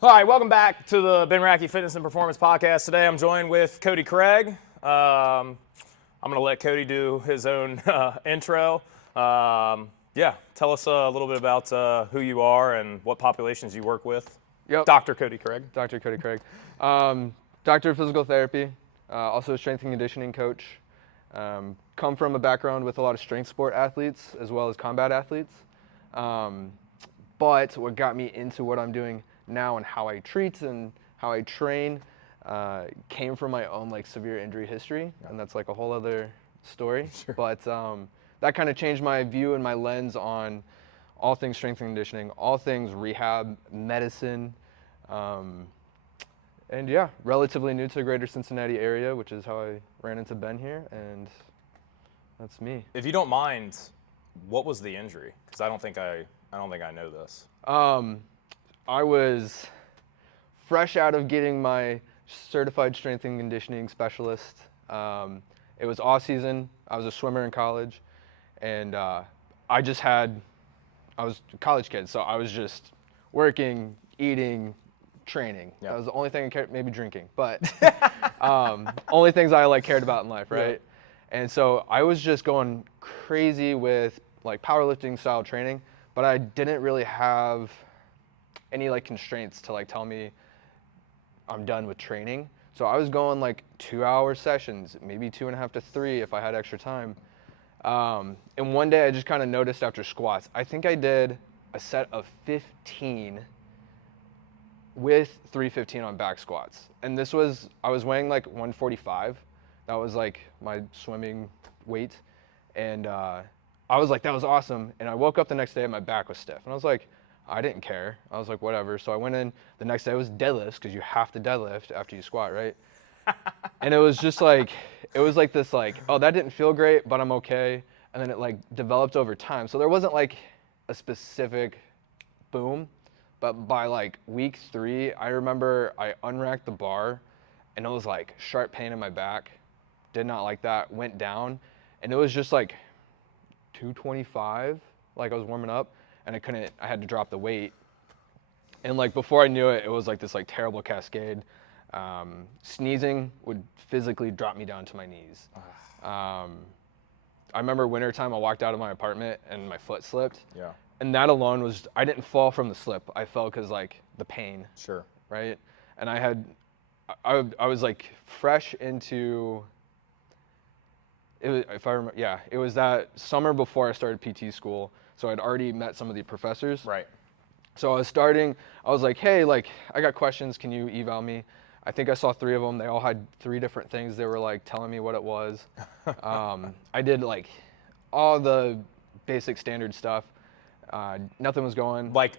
All right, welcome back to the Ben Racky Fitness and Performance Podcast. Today I'm joined with Cody Craig. I'm going to let Cody do his own intro. Tell us a little bit about who you are and what populations you work with. Yep. Dr. Cody Craig. Dr. Cody Craig. Doctor of Physical Therapy, also a strength and conditioning coach. Come from a background with a lot of strength sport athletes as well as combat athletes. But what got me into what I'm doing now and how I treat and how I train came from my own severe injury history, and that's a whole other story. Sure. But that kind of changed my view and my lens on all things strength and conditioning, all things rehab, medicine, and yeah, relatively new to the greater Cincinnati area, which is how I ran into Ben here, and that's me. If you don't mind, what was the injury? Because I don't think I know this. I was fresh out of getting my certified strength and conditioning specialist. It was off season. I was a swimmer in college, and I was a college kid, so I was just working, eating, training. Yep. That was the only thing I cared, maybe drinking, but only things I cared about in life, right? Yeah. And so I was just going crazy with powerlifting style training, but I didn't really have any constraints to tell me I'm done with training. So I was going 2-hour sessions, maybe 2.5 to 3 if I had extra time. And one day I just kind of noticed after squats, I think I did a set of 15 with 315 on back squats. And I was weighing 145. That was my swimming weight. And I was that was awesome. And I woke up the next day and my back was stiff. And I was I didn't care. I was whatever. So I went in, the next day was deadlifts, because you have to deadlift after you squat, right? And it was just this oh, that didn't feel great, but I'm okay. And then it developed over time. So there wasn't a specific boom, but by week 3, I remember I unracked the bar and it was sharp pain in my back. Did not like that, went down, and it was just 225, I was warming up, and I had to drop the weight. And before I knew it, it was this terrible cascade. Sneezing would physically drop me down to my knees. I remember wintertime, I walked out of my apartment and my foot slipped. Yeah. And that alone I didn't fall from the slip. I fell because the pain. Sure. Right? And I was fresh into, if I remember, yeah, it was that summer before I started PT school. So I'd already met some of the professors. Right. So I was hey, I got questions, can you eval me? I think I saw 3 of them. They all had 3 different things. They were telling me what it was. I did all the basic standard stuff. Nothing was going. We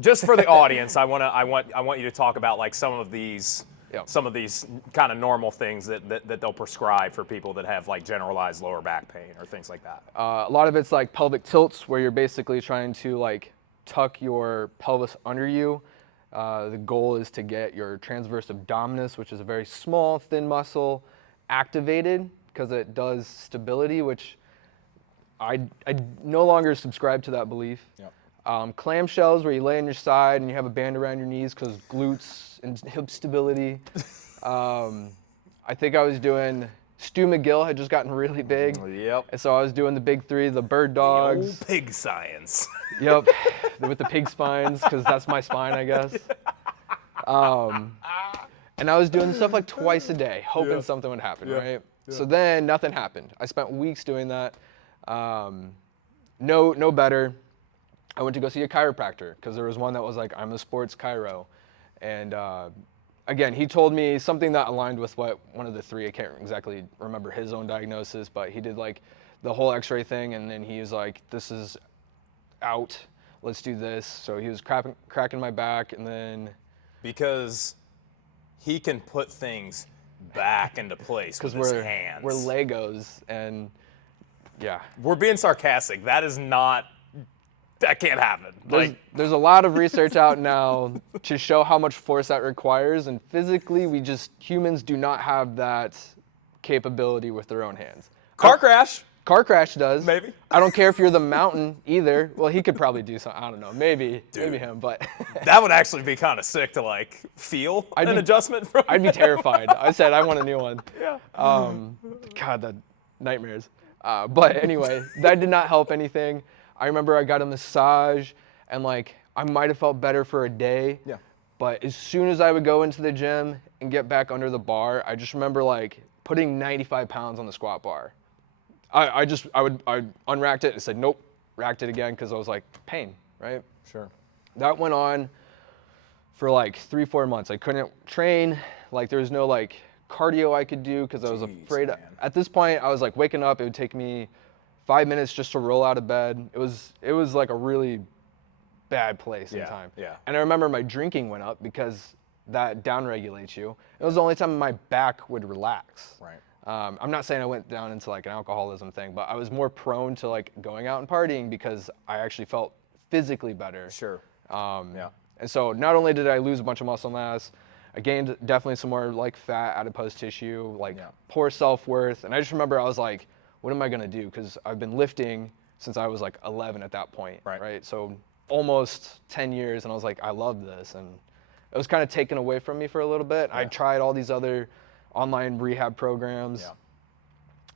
just for the audience, I want you to talk about some of these. Yep. Some of these kind of normal things that they'll prescribe for people that have generalized lower back pain or things like that. A lot of it's pelvic tilts, where you're basically trying to tuck your pelvis under you. The goal is to get your transverse abdominis, which is a very small, thin muscle, activated, because it does stability, which I no longer subscribe to that belief. Yep. Clamshells, where you lay on your side and you have a band around your knees because glutes and hip stability. I think I was doing, Stu McGill had just gotten really big. Yep. And so I was doing the big 3, the bird dogs. The old pig science. Yep, with the pig spines, because that's my spine, I guess. And I was doing stuff twice a day, hoping something would happen, right? Yeah. So then nothing happened. I spent weeks doing that. No better. I went to go see a chiropractor, because there was one that was I'm a sports chiro. And again, he told me something that aligned with what one of the 3, I can't exactly remember his own diagnosis, but he did the whole x-ray thing, and then he was this is out, let's do this. So he was cracking my back, and then... Because he can put things back into place with his hands. We're Legos, and yeah. We're being sarcastic. That can't happen. There's a lot of research out now to show how much force that requires, and physically humans do not have that capability with their own hands. Car crash. Car crash does. Maybe. I don't care if you're the mountain either. Well, he could probably do something. I don't know. Maybe him, but That would actually be kind of sick to like feel an adjustment from. I'd be terrified. I said I want a new one. Yeah. God, the nightmares. But anyway, that did not help anything. I remember I got a massage, and like I might have felt better for a day. Yeah. But as soon as I would go into the gym and get back under the bar, I just remember like putting 95 pounds on the squat bar. I unracked it and said, nope, racked it again because I was like, pain, right? Sure. That went on for like 3-4 months. I couldn't train. Like there was no like cardio I could do because I was afraid. Man. At this point, I was like waking up. It would take me 5 minutes just to roll out of bed. It was like a really bad place in time. Yeah. And I remember my drinking went up because that downregulates you. It was the only time my back would relax. Right. I'm not saying I went down into like an alcoholism thing, but I was more prone to like going out and partying because I actually felt physically better. Sure. Yeah. And so not only did I lose a bunch of muscle mass, I gained definitely some more like fat, adipose tissue, like poor self-worth. And I just remember I was like, what am I gonna do? Because I've been lifting since I was like 11 at that point, right? So almost 10 years, and I was like, I love this. And it was kind of taken away from me for a little bit. I tried all these other online rehab programs. Yeah.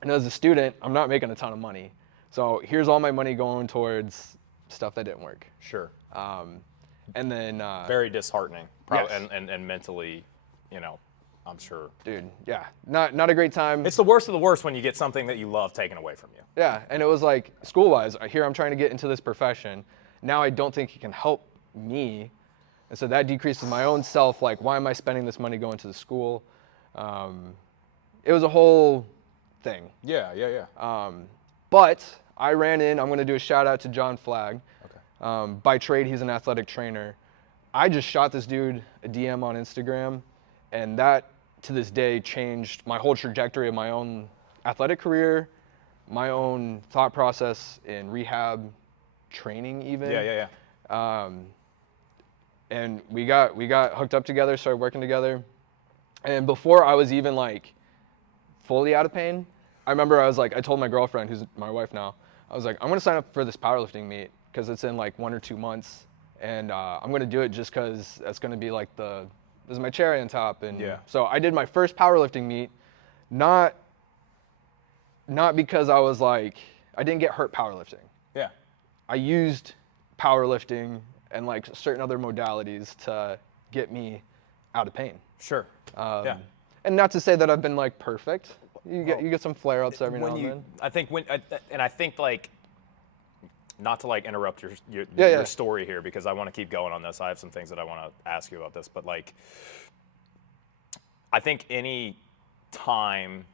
And as a student, I'm not making a ton of money. So here's all my money going towards stuff that didn't work. Sure. And then very disheartening, and mentally, I'm sure. Dude, yeah, not a great time. It's the worst of the worst when you get something that you love taken away from you. Yeah, and it was like school-wise. Here I'm trying to get into this profession. Now I don't think it can help me, and so that decreases my own self. Like, why am I spending this money going to the school? It was a whole thing. Yeah. But I ran in. I'm going to do a shout out to John Flagg. Okay. By trade, he's an athletic trainer. I just shot this dude a DM on Instagram, and that to this day changed my whole trajectory of my own athletic career, my own thought process in rehab training even. Yeah. And we got hooked up together, started working together. And before I was even like fully out of pain, I remember I told my girlfriend, who's my wife now, I was like, I'm gonna sign up for this powerlifting meet because it's in like 1 or 2 months. And I'm gonna do it just cause that's gonna be like this is my cherry on top. And so I did my first powerlifting meet, not because I was like, I didn't get hurt powerlifting. Yeah. I used powerlifting and like certain other modalities to get me out of pain. Sure. And not to say that I've been like perfect. You get some flare-ups every now and then. I think like, not to like interrupt your story here because I want to keep going on this. I have some things that I want to ask you about this, but like, I think any time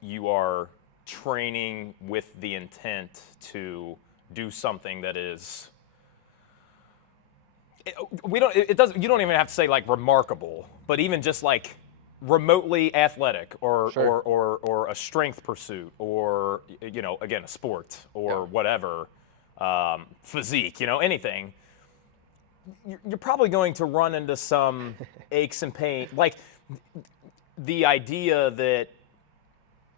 you are training with the intent to do something that is, you don't even have to say like remarkable, but even just like remotely athletic or a strength pursuit or again a sport or whatever, physique, anything, you're probably going to run into some aches and pain. Like the idea that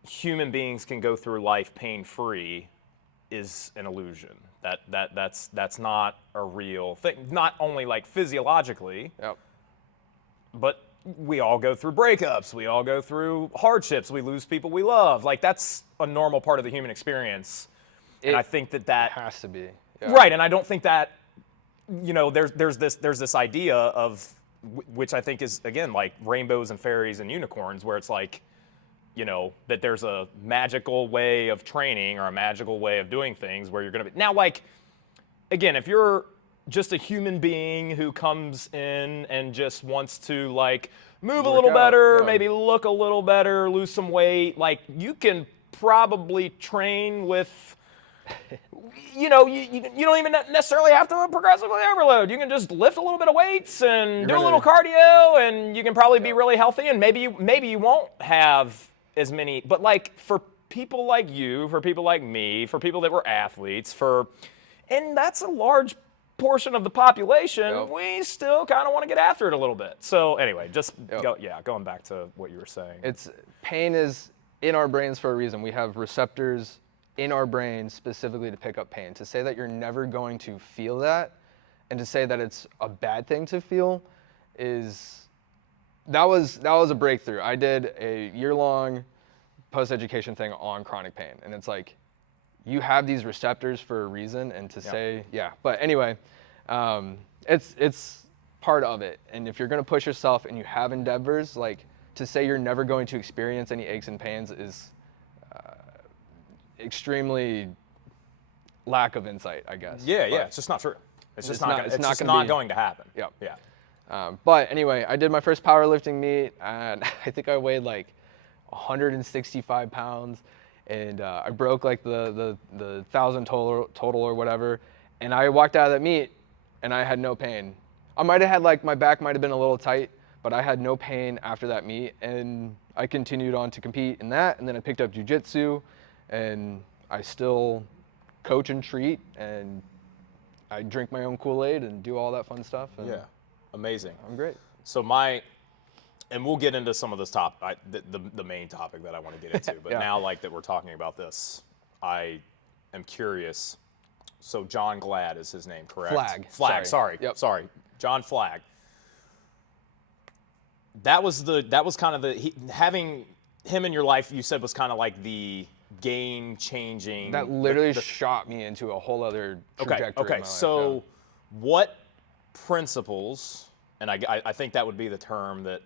human beings can go through life pain-free is an illusion. That's not a real thing. Not only like physiologically, but we all go through breakups. We all go through hardships. We lose people we love. Like that's a normal part of the human experience. And I think that has to be right. And I don't think that there's this idea of which I think is again like rainbows and fairies and unicorns, where it's like that there's a magical way of training or a magical way of doing things where you're going to be now like again if you're just a human being who comes in and just wants to like move a little better, maybe look a little better, lose some weight, like you can probably train with, you don't even necessarily have to progressively overload. You can just lift a little bit of weights and do a little cardio, and you can probably be really healthy. And maybe you won't have as many, but like for people like you, for people like me, for people that were athletes, and that's a large portion of the population, we still kind of want to get after it a little bit. So anyway, going back to what you were saying. Pain is in our brains for a reason. We have receptors in our brain specifically to pick up pain. To say that you're never going to feel that, and to say that it's a bad thing to feel, that was a breakthrough. I did a year-long post-education thing on chronic pain, and it's like, you have these receptors for a reason, and to say, But anyway, it's part of it. And if you're gonna push yourself and you have endeavors, like, to say you're never going to experience any aches and pains is extremely lack of insight, I guess. Yeah, it's just not true. It's just not going to happen. Yep. Yeah. But anyway, I did my first powerlifting meet, and I think I weighed like 165 pounds, and I broke like the 1,000 total or whatever, and I walked out of that meet, and I had no pain. I might have had like, my back might have been a little tight, but I had no pain after that meet, and I continued on to compete in that, and then I picked up jiu-jitsu, and I still coach and treat, and I drink my own Kool-Aid and do all that fun stuff. And Yeah, amazing. I'm great. So and we'll get into some of this the main topic that I want to get into, but now like that we're talking about this, I am curious. So John Glad is his name, correct? Flag. Sorry. Yep. Sorry. John Flag. That was kind of having him in your life, you said, was kind of like the game-changing. That literally shot me into a whole other trajectory. Okay. In my So life, what principles, and I think that would be the term that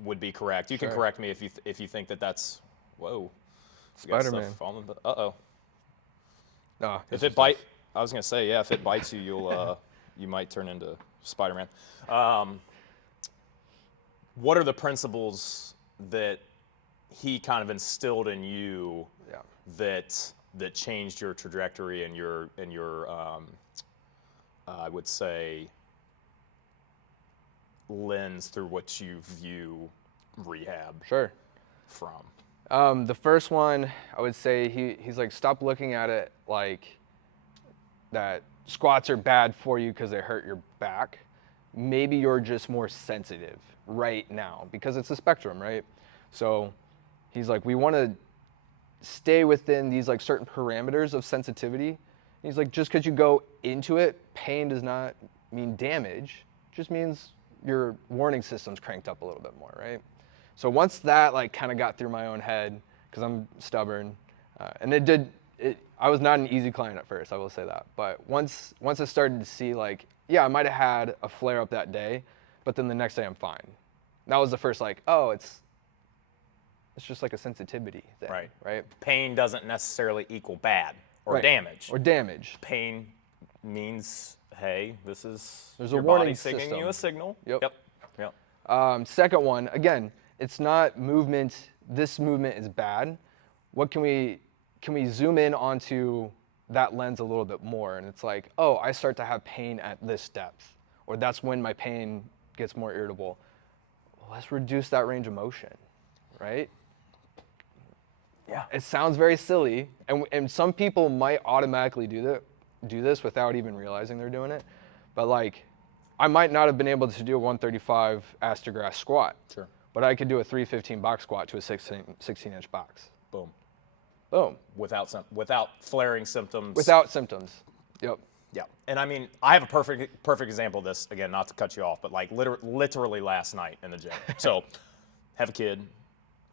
would be correct. You can correct me if you think that's, whoa. Spider-Man. Uh-oh. No, If it bites, I was going to say, if it bites you, you might turn into Spider-Man. What are the principles that he kind of instilled in you that changed your trajectory and your I would say, lens through what you view rehab from? The first one, I would say he's like, stop looking at it like that squats are bad for you because they hurt your back. Maybe you're just more sensitive right now, because it's a spectrum, right? So he's like, we want to stay within these like certain parameters of sensitivity. He's like, just because you go into it, pain does not mean damage. It just means your warning system's cranked up a little bit more, right? So once that like kind of got through my own head, because I'm stubborn, and I was not an easy client at first, I will say that. But once I started to see like, I might have had a flare up that day, but then the next day I'm fine. That was the first like, oh, it's just like a sensitivity thing, right? Pain doesn't necessarily equal bad or damage. Or damage. Pain means, hey, there's a warning body signaling system. You a signal. Yep. Second one, again, it's not movement. This movement is bad. What can we zoom in onto that lens a little bit more? And it's like, oh, I start to have pain at this depth, or that's when my pain gets more irritable. Well, let's reduce that range of motion, right? Yeah. It sounds very silly, and some people might automatically do this without even realizing they're doing it. But like, I might not have been able to do a 135 ass to grass squat. Sure. But I could do a 315 box squat to a 16-inch box. Boom. Without flaring symptoms. Without symptoms. Yep. Yeah. And I mean, I have a perfect example of this, again, not to cut you off, but like literally last night in the gym. So, have a kid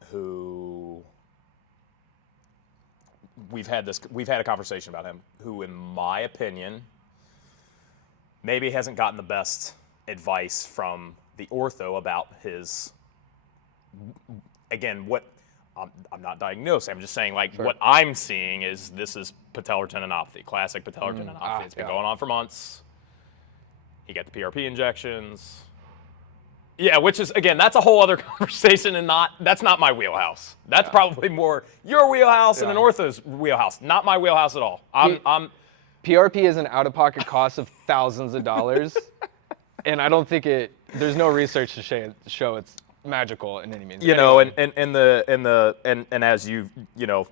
who we've had a conversation about him, who in my opinion maybe hasn't gotten the best advice from the ortho about his, again, what I'm not diagnosed. I'm just saying, like, what I'm seeing is this is patellar tendinopathy, classic patellar tendinopathy. It's been going on for months. He got the PRP injections. Yeah, which is, again, that's a whole other conversation, and that's not my wheelhouse. That's probably more your wheelhouse and an ortho's wheelhouse. Not my wheelhouse at all. PRP is an out-of-pocket cost of thousands of dollars, and I don't think there's no research to show it's magical in any means. You know, and as you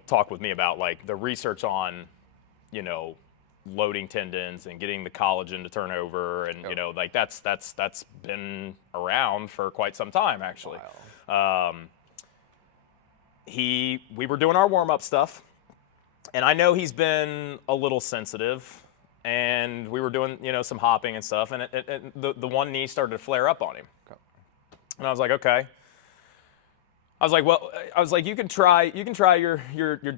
talked with me about, like, the research on, loading tendons and getting the collagen to turn over, and like that's been around for quite some time, actually. Wow. We were doing our warm-up stuff, And I know he's been a little sensitive, and we were doing, some hopping and stuff, and the one knee started to flare up on him. Okay. And I was like, okay. I was like, you can try your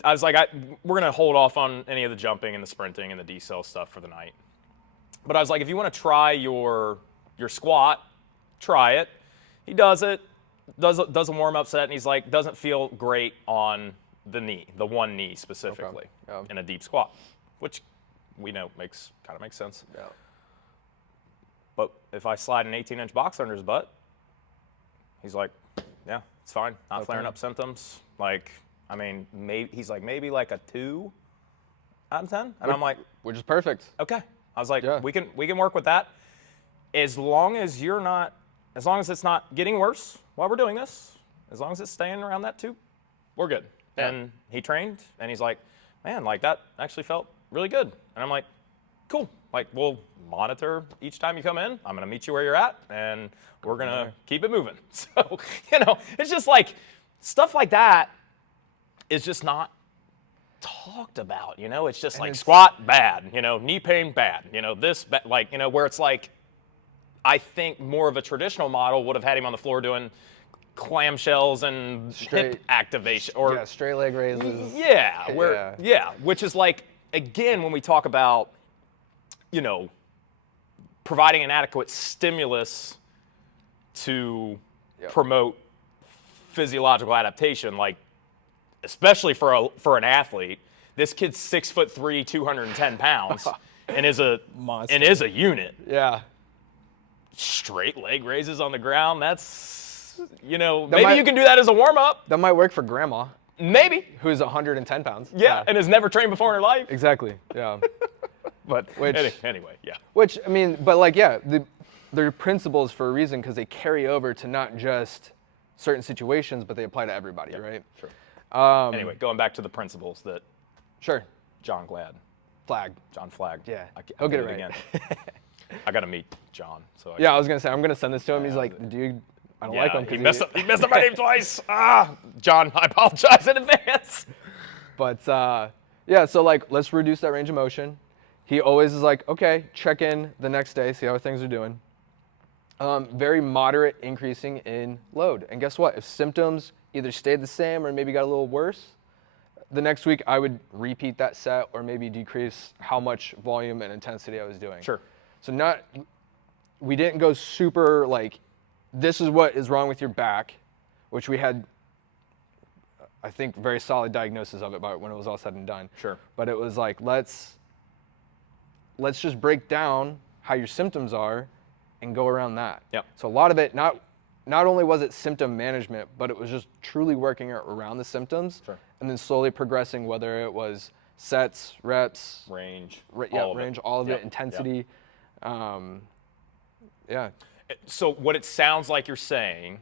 I was like, we're gonna hold off on any of the jumping and the sprinting and the decel stuff for the night. But I was like, if you want to try your squat, try it. He does it, does a warm-up set, and he's like, doesn't feel great on the knee, the one knee specifically, in a deep squat, which we know makes sense. Yeah. But if I slide an 18-inch box under his butt, he's like, yeah, it's fine, not flaring up symptoms. Like, I mean, he's like, maybe like a 2 out of 10, and I'm like, which is perfect. okay. I was like, we can work with that, as long as it's not getting worse while we're doing this, as long as it's staying around that 2, we're good. Yeah. And he trained, and he's like, man, like that actually felt really good. And I'm like, cool. Like, we'll monitor each time you come in. I'm gonna meet you where you're at, and we're gonna keep it moving. So, it's just like stuff like that is just not talked about. It's just like squat bad, knee pain bad, this like, where it's like, I think more of a traditional model would have had him on the floor doing clamshells and hip activation, or straight leg raises. Which is like, again, when we talk about, providing an adequate stimulus to promote physiological adaptation, like, especially for an athlete, this kid's 6'3", 210 pounds, and is a monster. And is a unit. Yeah. Straight leg raises on the ground. That's, maybe you can do that as a warm up. That might work for grandma. Maybe. Who's 110 pounds. Yeah, and has never trained before in her life. Exactly. Yeah. But anyway, yeah. Which, I mean, but like, yeah, they're principles for a reason, because they carry over to not just certain situations, but they apply to everybody, right? Sure. Anyway, going back to the principles that John flagged. Yeah. I'll get it right again. I got to meet John. So I was going to say, I'm going to send this to him. He's like, dude, I don't like him. He messed up my name twice. John, I apologize in advance. But, so like, let's reduce that range of motion. He always is like, okay, check in the next day, see how things are doing. Very moderate increasing in load. And guess what? If symptoms either stayed the same or maybe got a little worse, the next week I would repeat that set or maybe decrease how much volume and intensity I was doing. Sure. So we didn't go super like, this is what is wrong with your back, which we had, I think, very solid diagnosis of it by when it was all said and done. Sure. But it was like, let's just break down how your symptoms are and go around that. Yep. So a lot of it, not only was it symptom management, but it was just truly working around the symptoms. Sure. And then slowly progressing, whether it was sets, reps, range, all of it, intensity. So what it sounds like you're saying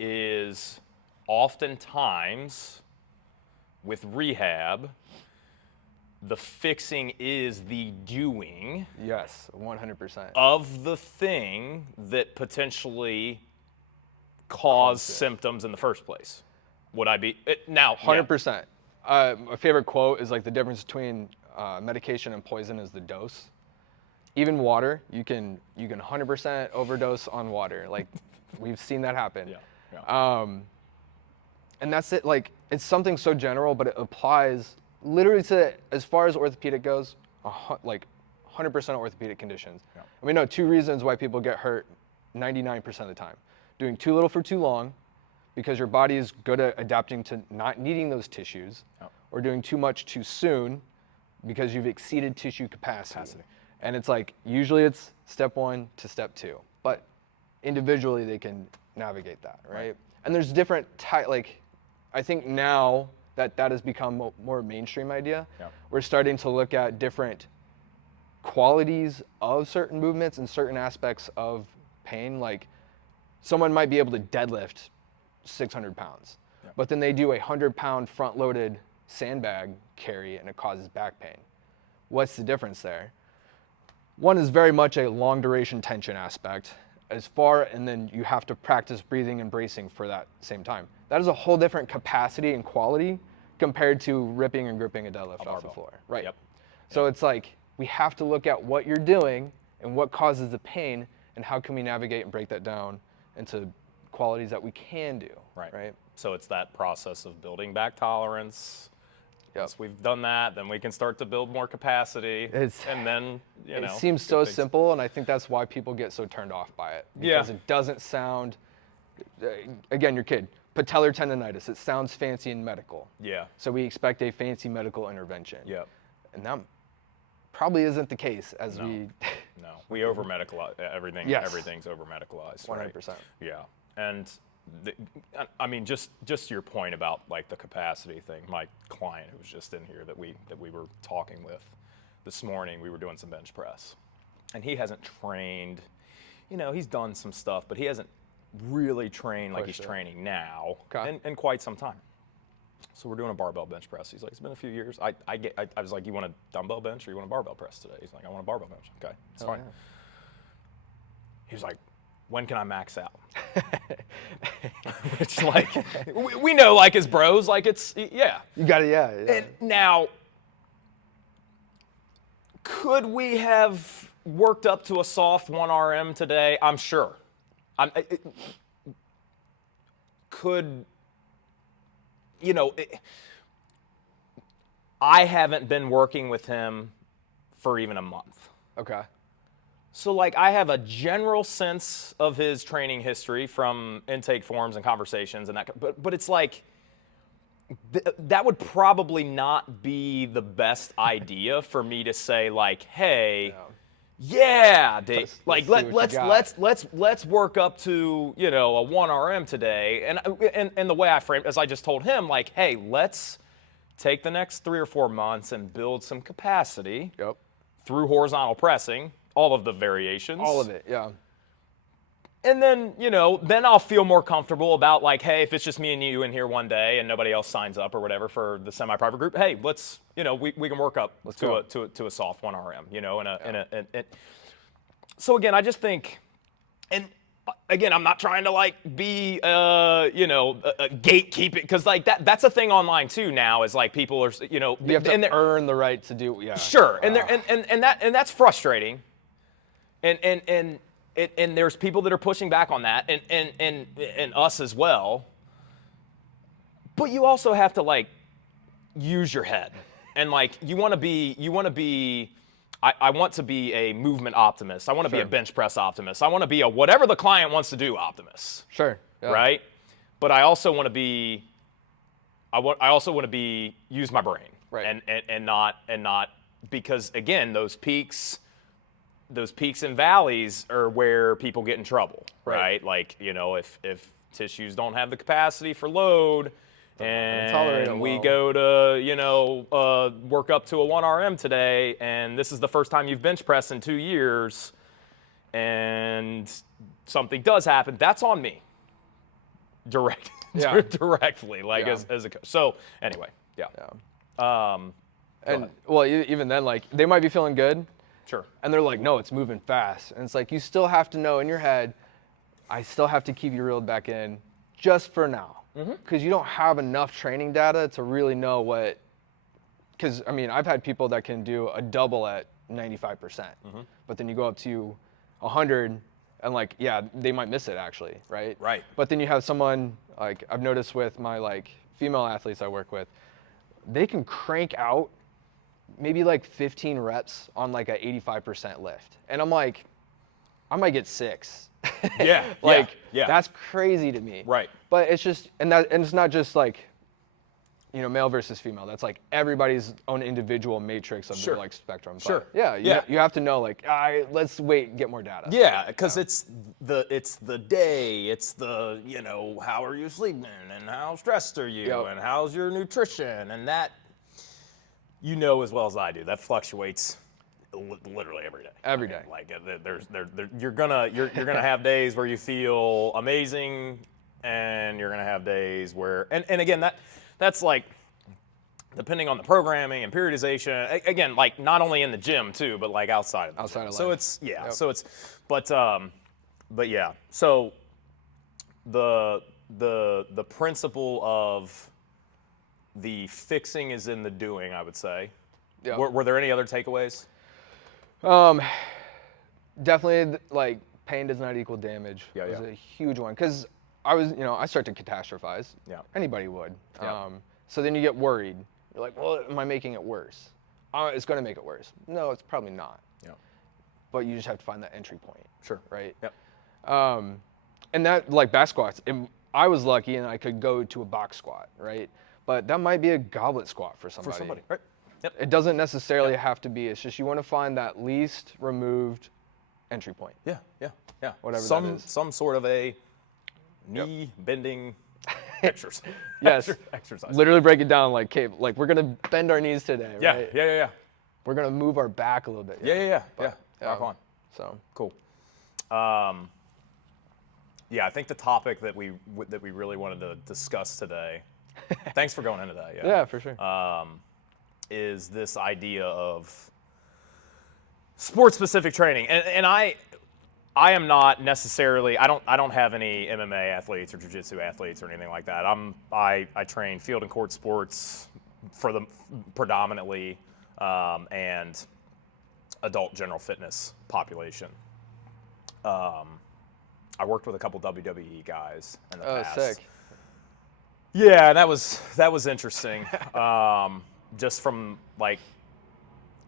is, oftentimes with rehab, the fixing is the doing. Yes, 100%. Of the thing that potentially caused symptoms in the first place. Would I be now? 100%. My favorite quote is like, the difference between medication and poison is the dose. Even water, you can 100% overdose on water. Like, we've seen that happen. And that's it. Like, it's something so general, but it applies literally to, as far as orthopedic goes, like 100% orthopedic conditions. And we know 2 reasons why people get hurt 99% of the time. Doing too little for too long, because your body is good at adapting to not needing those tissues, or doing too much too soon, because you've exceeded tissue capacity. And it's like, usually it's step 1 to step 2, but individually they can navigate that, right? And there's different like, I think now that has become a more mainstream idea. We're starting to look at different qualities of certain movements and certain aspects of pain. Like, someone might be able to deadlift 600 pounds, but then they do a 100-pound front-loaded sandbag carry and it causes back pain. What's the difference there? One is very much a long duration tension aspect, and then you have to practice breathing and bracing for that same time. That is a whole different capacity and quality compared to ripping and gripping a deadlift off the floor. Right. Yep. So it's like we have to look at what you're doing and what causes the pain and how can we navigate and break that down into qualities that we can do. Right. So it's that process of building back tolerance. Yep. Once we've done that, then we can start to build more capacity. And then, it seems so simple, and I think that's why people get so turned off by it. Because it doesn't sound, again, your kid, patellar tendonitis, it sounds fancy and medical. Yeah. So we expect a fancy medical intervention. Yep. And that probably isn't the case as we over medicalize everything. Yes. Everything's over medicalized. 100%. Right? Yeah. And I mean, just your point about like the capacity thing. My client who was just in here that we were talking with this morning, we were doing some bench press, and he hasn't trained. He's done some stuff, but he hasn't really trained like he's training now in quite some time. So we're doing a barbell bench press. He's like, it's been a few years. I was like, you want a dumbbell bench or you want a barbell press today? He's like, I want a barbell bench. Okay, it's fine. Yeah. He was like, when can I max out? It's like, we know like as bros, like it's, yeah. You got it, And now, could we have worked up to a soft 1RM today? I'm sure. I haven't been working with him for even a month. Okay. So like I have a general sense of his training history from intake forms and conversations and that, but it's like that would probably not be the best idea for me to say like, hey, yeah, Dave, like let's work up to a 1RM today, and the way I framed, as I just told him, like, hey, let's take the next 3 or 4 months and build some capacity through horizontal pressing. All of the variations. All of it, yeah. And then, then I'll feel more comfortable about like, hey, if it's just me and you in here one day and nobody else signs up or whatever for the semi-private group, hey, let's, we can work up to a soft 1RM, so again, I just think, and again, I'm not trying to like be, a gatekeeping, because like that's a thing online too now, is like people are, you have to earn the right to do, Sure, and that's frustrating. And there's people that are pushing back on that, and us as well. But you also have to like use your head, and like I want to be a movement optimist. I want to be a bench press optimist. I want to be a whatever the client wants to do optimist. Sure. Yeah. Right. But I also want to be. I also want to be use my brain. Right. And not because again those peaks and valleys are where people get in trouble, right? Like, if tissues don't have the capacity for load and we go to, work up to a 1RM today, and this is the first time you've bench pressed in 2 years, and something does happen, that's on me. Directly, like as a coach. So anyway, and well, even then, like they might be feeling good. Sure. And they're like, no, it's moving fast. And it's like, you still have to know in your head, I still have to keep you reeled back in just for now. Because you don't have enough training data to really know what, because, I mean, I've had people that can do a double at 95%. But then you go up to 100 and like, they might miss it actually, right? Right. But then you have someone, like I've noticed with my like female athletes I work with, they can crank out maybe like 15 reps on like a 85% lift. And I'm like, I might get 6. That's crazy to me. Right. But it's just, and it's not just like, male versus female. That's like everybody's own individual matrix of their like spectrum. Sure. But you have to know like, let's wait and get more data. Yeah, because it's the day, it's the, how are you sleeping and how stressed are you and how's your nutrition, and that, as well as I do, that fluctuates literally every day. Every day. Like you're gonna have days where you feel amazing, and you're gonna have days where, and again that's like depending on the programming and periodization. Again, like not only in the gym too, but like outside of the gym. So it's so it's, but yeah. So the principle of the fixing is in the doing, I would say. Yeah. Were there any other takeaways? Definitely, like, pain does not equal damage. Yeah, was yeah. a huge one, because I start to catastrophize. Yeah. Anybody would. Yeah. So then you get worried. You're like, well, am I making it worse? It's going to make it worse. No, it's probably not. Yeah. But you just have to find that entry point. Sure. Right? Yep. And that, like, back squats, I was lucky and I could go to a box squat, right? But that might be a goblet squat for somebody. For somebody, right? Yep. It doesn't necessarily have to be. It's just you want to find that least removed entry point. Yeah. Whatever some, that is. Some sort of a knee bending exercise. Yes. Exercise. Literally break it down like, okay, like we're gonna bend our knees today, Yeah. right? Yeah. We're gonna move our back a little bit. Yeah. But, Rock on. So Cool. Yeah, I think the topic that we really wanted to discuss today. Thanks for going into that. yeah, for sure. Is this idea of sport-specific training, and I am not necessarily. I don't have any MMA athletes or jiu-jitsu athletes or anything like that. I train field and court sports for the predominantly and adult general fitness population. I worked with a couple WWE guys in the past. Sick. Yeah, that was interesting. Just from like,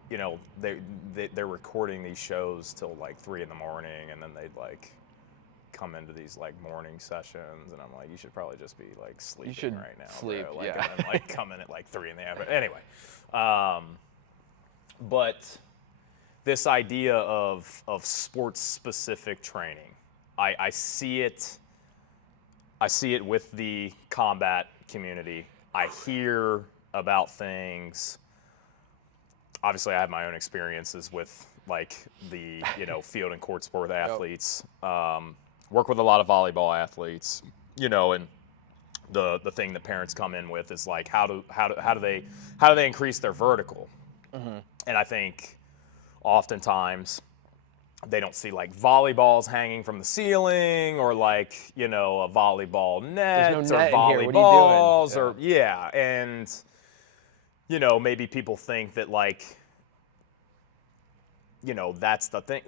they're recording these shows till like 3 a.m, and then they'd like come into these like morning sessions, and I'm like, you should probably just be like sleeping right now. Sleep, bro. Like, yeah. And then like come in at like 3 a.m. Anyway, but this idea of sports specific training, I see it with the combat community. I hear about things. Obviously, I have my own experiences with like the field and court sport athletes. Work with a lot of volleyball athletes. And the thing that parents come in with is like how do they increase their vertical? Mm-hmm. And I think oftentimes they don't see like volleyballs hanging from the ceiling, or like a volleyball net, There's no or net in here. What are you volleyballs, doing? or and maybe people think that like that's the thing.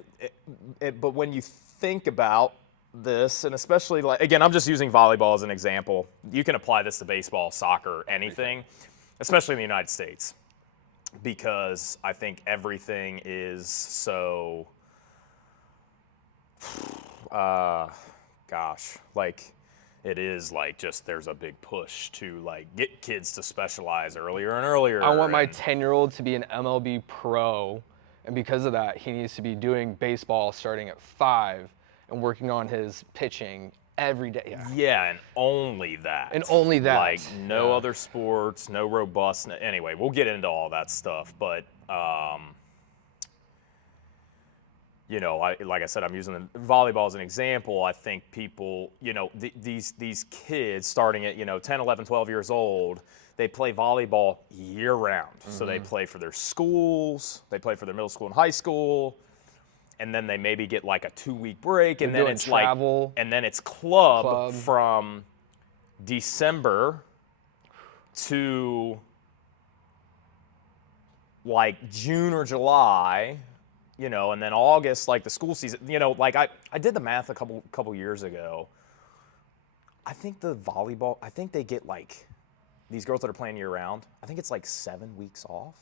But when you think about this, and especially like, again, I'm just using volleyball as an example. You can apply this to baseball, soccer, anything, especially in the United States, because I think everything is so, like it is like just there's a big push to like get kids to specialize earlier and earlier. I want my 10-year-old to be an MLB pro, and because of that, he needs to be doing baseball starting at 5 and working on his pitching every day. Yeah, and only that. Like no other sports, no robust. Anyway, we'll get into all that stuff, but like I said, I'm using the volleyball as an example. I think people, these kids starting at 10, 11, 12 years old, they play volleyball year round. Mm-hmm. So they play for their schools, they play for their middle school and high school, and then they maybe get like a 2-week break, and then it's travel. Like, and then it's club from December to like June or July. And then August, like the school season, like I did the math a couple years ago. I think the volleyball, I think they get like, these girls that are playing year round, I think it's like 7 weeks off.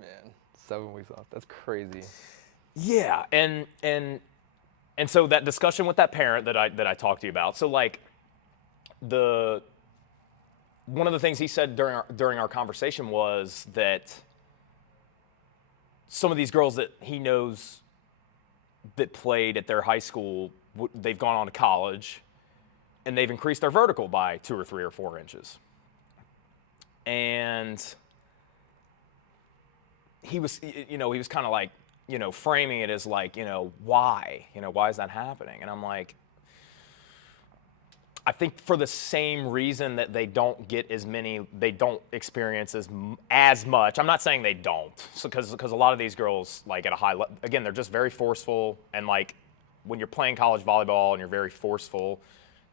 Man, 7 weeks off, that's crazy. Yeah, and so that discussion with that parent that I talked to you about, so like one of the things he said during our conversation was that some of these girls that he knows that played at their high school, they've gone on to college, and they've increased their vertical by 2 or 3 or 4 inches. And he was kind of like, framing it as like, why? Why is that happening? And I'm like, I think for the same reason that they don't experience as much. I'm not saying they don't, because a lot of these girls, like at a high level, again, they're just very forceful, and like when you're playing college volleyball and you're very forceful,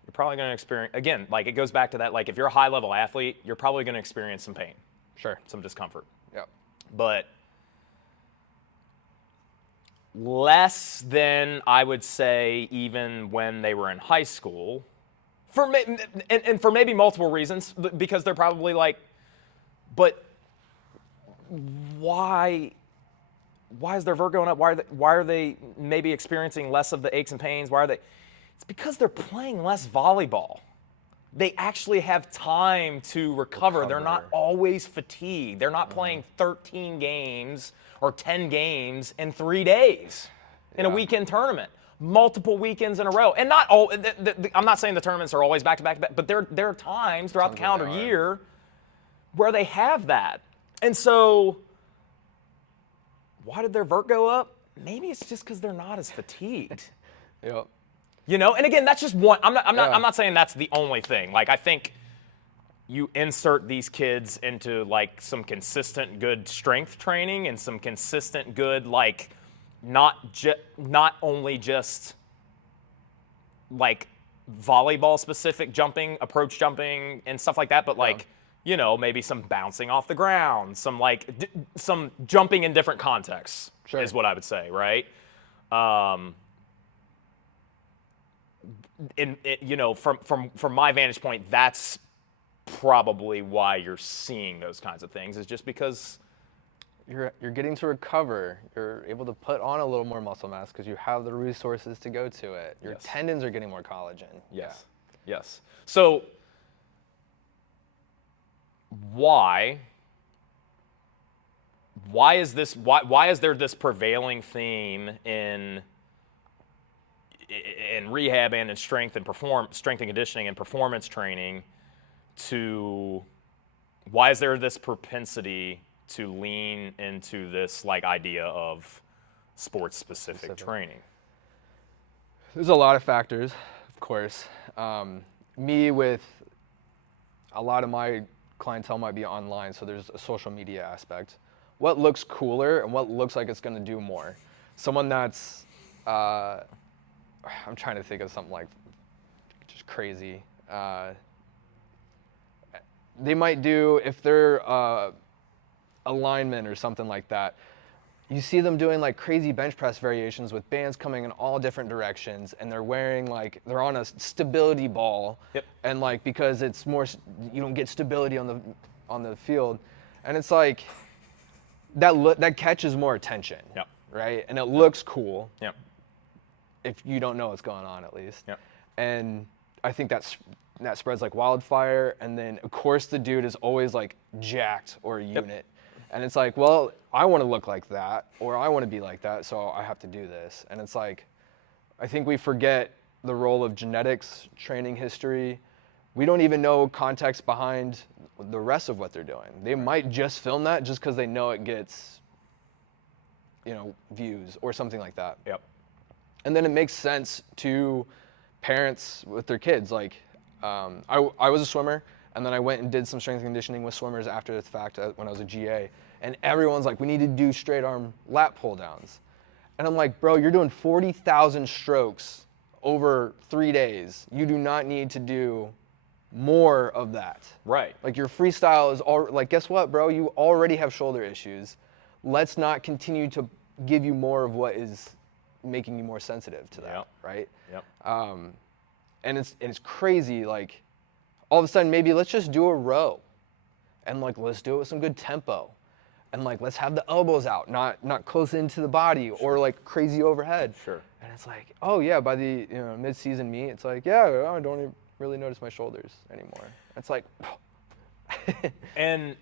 you're probably going to experience, again, like it goes back to that, like if you're a high level athlete, you're probably going to experience some pain, Sure. some discomfort. Yep. But less than I would say even when they were in high school, and for maybe multiple reasons, because they're probably like, but why is their vert going up? Why are they maybe experiencing less of the aches and pains? Why are they? It's because they're playing less volleyball. They actually have time to recover. They're not always fatigued. They're not playing 13 games or 10 games in 3 days in a weekend tournament, multiple weekends in a row. And not all, I'm not saying the tournaments are always back to back, but there are times throughout the calendar year where they have that. And so why did their vert go up? Maybe it's just because they're not as fatigued. Yep. You know, and again, that's just one. I'm not saying that's the only thing. Like, I think you insert these kids into like some consistent good strength training and some consistent good like not only just like volleyball specific jumping, approach jumping and stuff like that, but like you know, maybe some bouncing off the ground, some like some jumping in different contexts is what I would say, right? You know, from my vantage point, that's probably why you're seeing those kinds of things, is just because you're getting to recover. You're able to put on a little more muscle mass because you have the resources to go to it. Your tendons are getting more collagen. Yes. Yes. So why is there this prevailing theme in rehab and in strength and conditioning and performance training why is there this propensity to lean into this like idea of sports specific training? There's a lot of factors, of course. Me, with a lot of my clientele might be online, so there's a social media aspect. What looks cooler and what looks like it's going to do more? Someone that's I'm trying to think of something like just crazy. They might do, if they're a lineman or something like that, you see them doing like crazy bench press variations with bands coming in all different directions, and they're wearing like, they're on a stability ball. And like, because it's more, you don't get stability on the field. And it's like, that catches more attention. Right? And it looks cool. If you don't know what's going on, at least. And I think that spreads like wildfire. And then of course the dude is always like jacked or a unit. And it's like, well, I want to look like that, or I want to be like that, so I have to do this. And it's like, I think we forget the role of genetics, training history. We don't even know context behind the rest of what they're doing. They might just film that just because they know it gets, you know, views or something like that. And then it makes sense to parents with their kids. Like, I was a swimmer, and then I went and did some strength and conditioning with swimmers after the fact when I was a GA. And everyone's like, we need to do straight arm lat pull downs. And I'm like, bro, you're doing 40,000 strokes over 3 days. You do not need to do more of that. Like, your freestyle is all, like, guess what, bro? You already have shoulder issues. Let's not continue to give you more of what is making you more sensitive to that, right? And it's crazy, like, all of a sudden, maybe let's just do a row, and like, let's do it with some good tempo, and like, let's have the elbows out, not close into the body, or like crazy overhead. And it's like, oh yeah, by the mid-season meet, it's like, yeah, I don't even really notice my shoulders anymore. It's like, and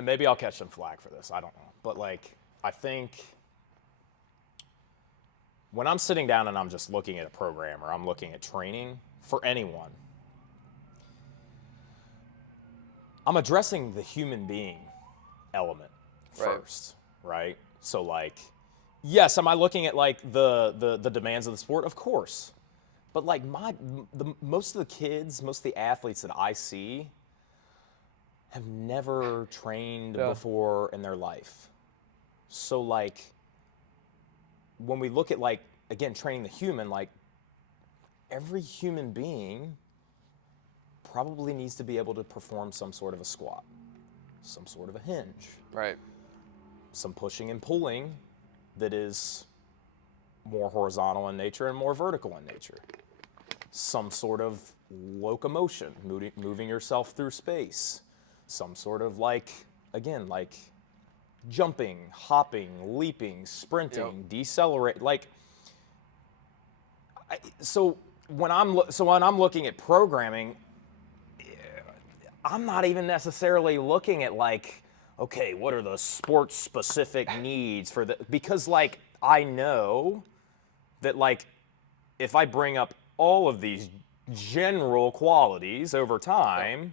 maybe I'll catch some flack for this, I don't know, but like, I think when I'm sitting down and I'm just looking at a program or I'm looking at training for anyone, I'm addressing the human being element first, right? So like, yes, am I looking at like the demands of the sport? Of course. But like most of the kids, most of the athletes that I see have never trained before in their life. So like, when we look at like, again, training the human, like, every human being probably needs to be able to perform some sort of a squat, some sort of a hinge, Right. some pushing and pulling that is more horizontal in nature and more vertical in nature. Some sort of locomotion, moving yourself through space. Some sort of again, jumping, hopping, leaping, sprinting, decelerate. So when I'm looking at programming, I'm not even necessarily looking at okay, what are the sports specific needs for because I know that if I bring up all of these general qualities over time,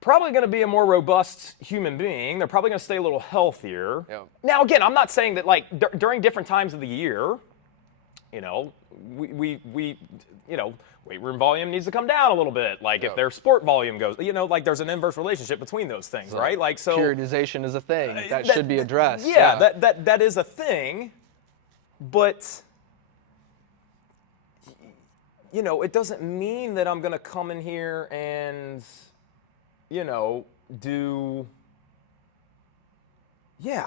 probably going to be a more robust human being. They're probably going to stay a little healthier. Yep. Now, again, I'm not saying that during different times of the year, we weight room volume needs to come down a little bit. If their sport volume goes, there's an inverse relationship between those things, right? Periodization is a thing that should be addressed. Yeah, that is a thing, but it doesn't mean that I'm going to come in here and do. Yeah,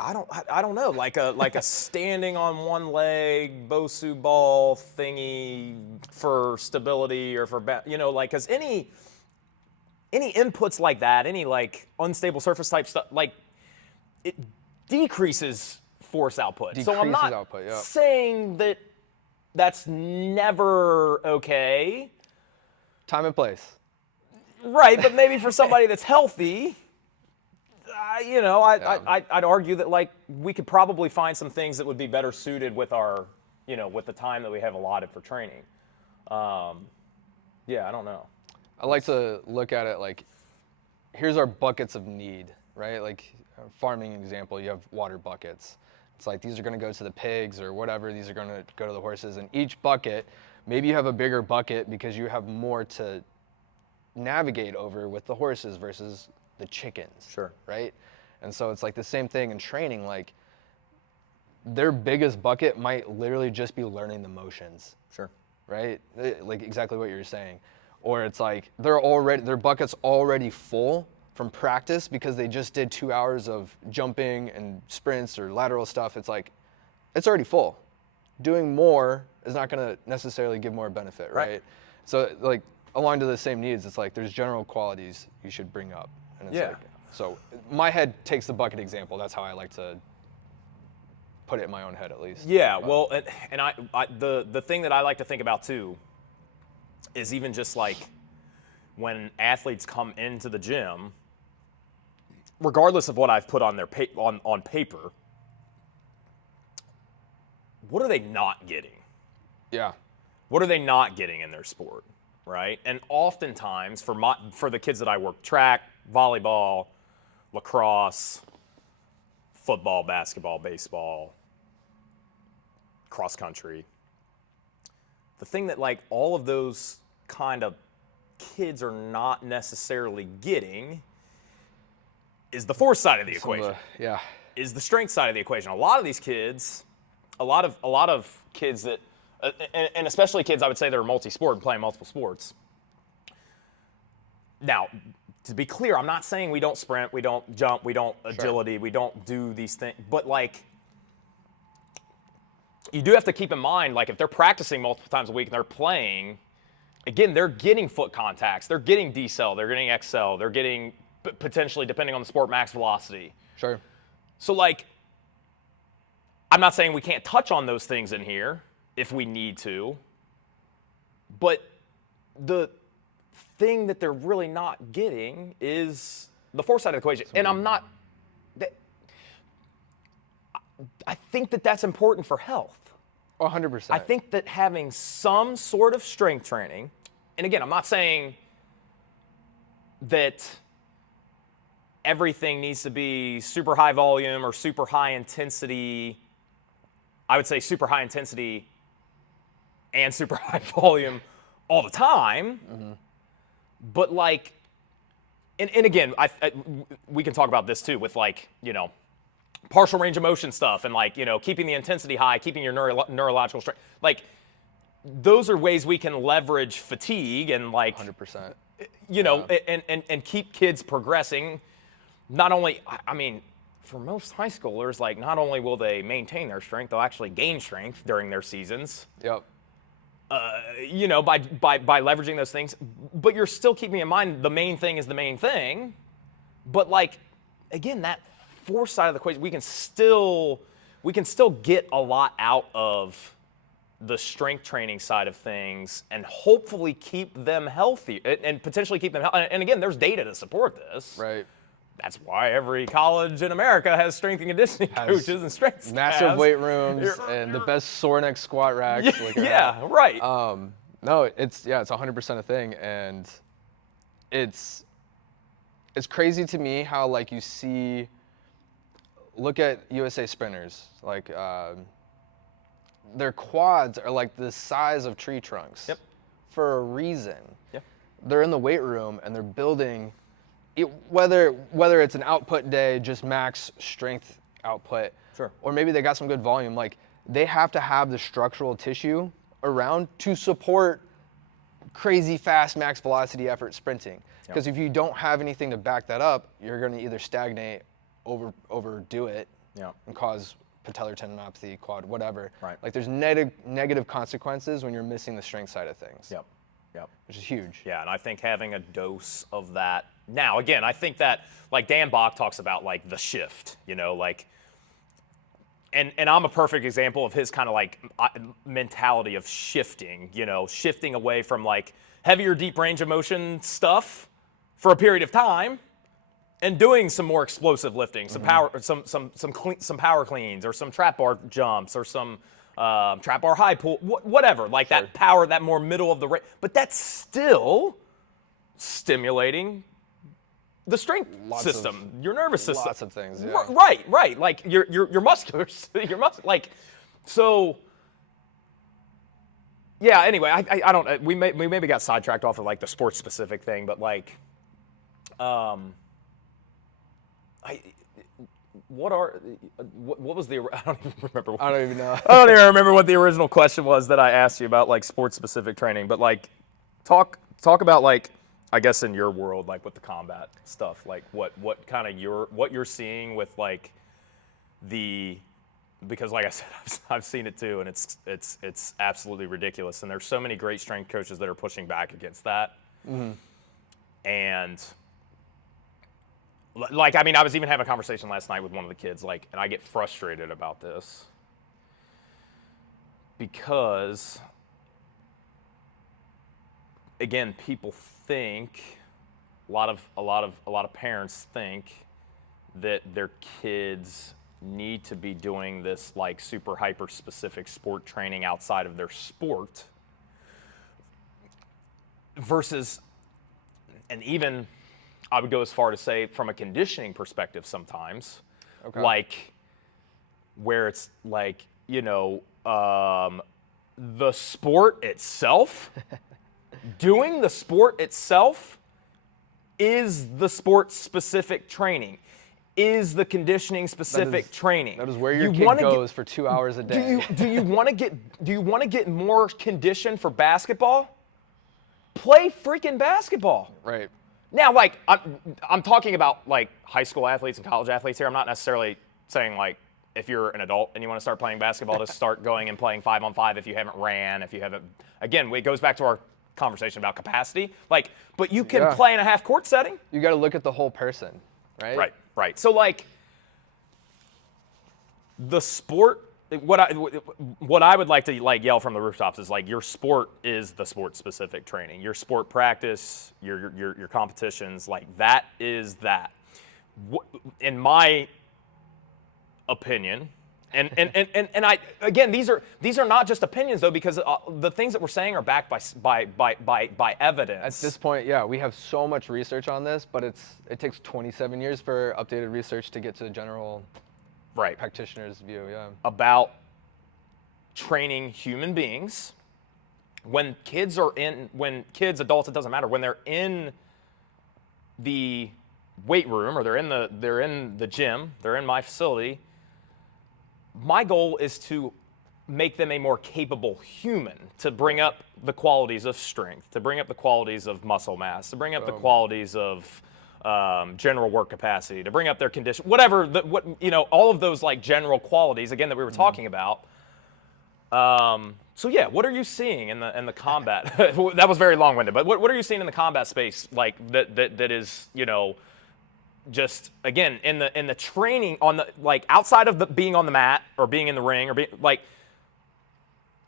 I don't know, like a standing on one leg Bosu ball thingy for stability or for because any inputs like that, any unstable surface type stuff, it decreases force output. So I'm not saying that that's never okay. Time and place. Right, but maybe for somebody that's healthy. I'd argue that we could probably find some things that would be better suited with our, with the time that we have allotted for training. I don't know. I like to look at it here's our buckets of need, right? Farming example, you have water buckets. It's these are going to go to the pigs or whatever. These are going to go to the horses. And each bucket, maybe you have a bigger bucket because you have more to navigate over with the horses versus the chickens. Sure. Right? And so it's the same thing in training. Their biggest bucket might literally just be learning the motions. Sure. Right? Exactly what you're saying. Or it's their bucket's already full from practice because they just did 2 hours of jumping and sprints or lateral stuff. It's it's already full. Doing more is not going to necessarily give more benefit, right? So along to the same needs, it's there's general qualities you should bring up. And it's so my head takes the bucket example. That's how I like to put it in my own head, at least. Yeah, well, and the thing that I like to think about too is even just when athletes come into the gym, regardless of what I've put on their on paper, what are they not getting? Yeah. What are they not getting in their sport, right? And oftentimes for the kids that I work, track, volleyball, lacrosse, football, basketball, baseball, cross country. The thing that all of those kind of kids are not necessarily getting is the force side of the equation. Is the strength side of the equation. A lot of these kids, a lot of kids that, and especially kids I would say that are multi-sport and playing multiple sports. Now, to be clear, I'm not saying we don't sprint, we don't jump, we don't agility, we don't do these things, but you do have to keep in mind, if they're practicing multiple times a week and they're playing, again, they're getting foot contacts, they're getting decel, they're getting XL, they're getting potentially, depending on the sport, max velocity. Sure. So I'm not saying we can't touch on those things in here if we need to, but the thing that they're really not getting is the force side of the equation. And I think that that's important for health. 100%. I think that having some sort of strength training, and again, I'm not saying that everything needs to be super high volume or super high intensity. I would say super high intensity and super high volume all the time. Mm-hmm. But and again, we can talk about this too with partial range of motion stuff and keeping the intensity high, keeping your neurological strength. those are ways we can leverage fatigue and like 100%. you know, and keep kids progressing. Not only, I mean, for most high schoolers, like not only will they maintain their strength, they'll actually gain strength during their seasons. Yep. You know, by leveraging those things. But you're still keeping in mind the main thing is the main thing. But like, again, that fourth side of the equation, we can still get a lot out of the strength training side of things and hopefully keep them healthy and potentially keep them healthy. And again, there's data to support this. Right. That's why every college in America has strength and conditioning coaches and strength Massive staffs. weight rooms and the best sore neck squat racks. Yeah, right. No, it's 100% a thing, and it's crazy to me how like you see. Look at USA sprinters, like their quads are like the size of tree trunks. Yep. For a reason. Yep. They're in the weight room and they're building. Whether it's an output day, just max strength output, Sure. or maybe they got some good volume, like they have to have the structural tissue around to support crazy fast max velocity effort sprinting. Because if you don't have anything to back that up, you're going to either stagnate, overdo it, and cause patellar tendinopathy, quad, whatever. Right. Like there's negative consequences when you're missing the strength side of things. Yep. Yep. Which is huge. Yeah, and I think having a dose of that. Now, again, I think that like Dan Bach talks about like the shift, you know, like, and I'm a perfect example of his kind of like mentality of shifting, you know, shifting away from like heavier deep range of motion stuff for a period of time and doing some more explosive lifting, some power, some power cleans or some trap bar jumps or some trap bar high pull, whatever, like that power, that more middle of the range, but that's still stimulating the strength system, your nervous system. Lots of things, yeah. Right. Like your muscular, like, so. Yeah. Anyway, I don't. We maybe got sidetracked off of like the sports specific thing, but like, what was the? I don't even remember. I don't even know. I don't even remember what the original question was that I asked you about like sports specific training, but like, talk about like. I guess in your world, like with the combat stuff, like what kind of what you're seeing with like because like I said, I've seen it too, and it's absolutely ridiculous. And there's so many great strength coaches that are pushing back against that. Mm-hmm. And like, I mean, I was even having a conversation last night with one of the kids, like, and I get frustrated about this because, again, people think a lot of parents think that their kids need to be doing this like super hyper specific sport training outside of their sport versus, and even I would go as far to say from a conditioning perspective sometimes, like where it's like, you know, the sport itself doing the sport itself is the sport-specific training, is the conditioning-specific training. That is where your kid goes for 2 hours a day. Do you want to get more condition for basketball? Play freaking basketball. Right. Now, like I'm talking about like high school athletes and college athletes here. I'm not necessarily saying like if you're an adult and you want to start playing basketball to start going and playing 5-on-5 if you haven't ran, if you haven't. Again, it goes back to our conversation about capacity, like, but you can play in a half court setting. You got to look at the whole person, right? Right. So like the sport, what I would like to like yell from the rooftops is like your sport is the sport specific training, your sport practice, your competitions, like that is that. In my opinion. And I again these are not just opinions though, because the things that we're saying are backed by evidence. At this point, yeah, we have so much research on this, but it takes 27 years for updated research to get to the general practitioner's view, about training human beings. When kids, adults, it doesn't matter. When they're in the weight room or they're in the gym, they're in my facility. My goal is to make them a more capable human, to bring up the qualities of strength, to bring up the qualities of muscle mass, to bring up the qualities of general work capacity, to bring up their condition, whatever, all of those like general qualities again that we were talking about. So yeah, what are you seeing in the combat? That was very long-winded, but what are you seeing in the combat space like that is just again in the training on the like outside of being on the mat or being in the ring or like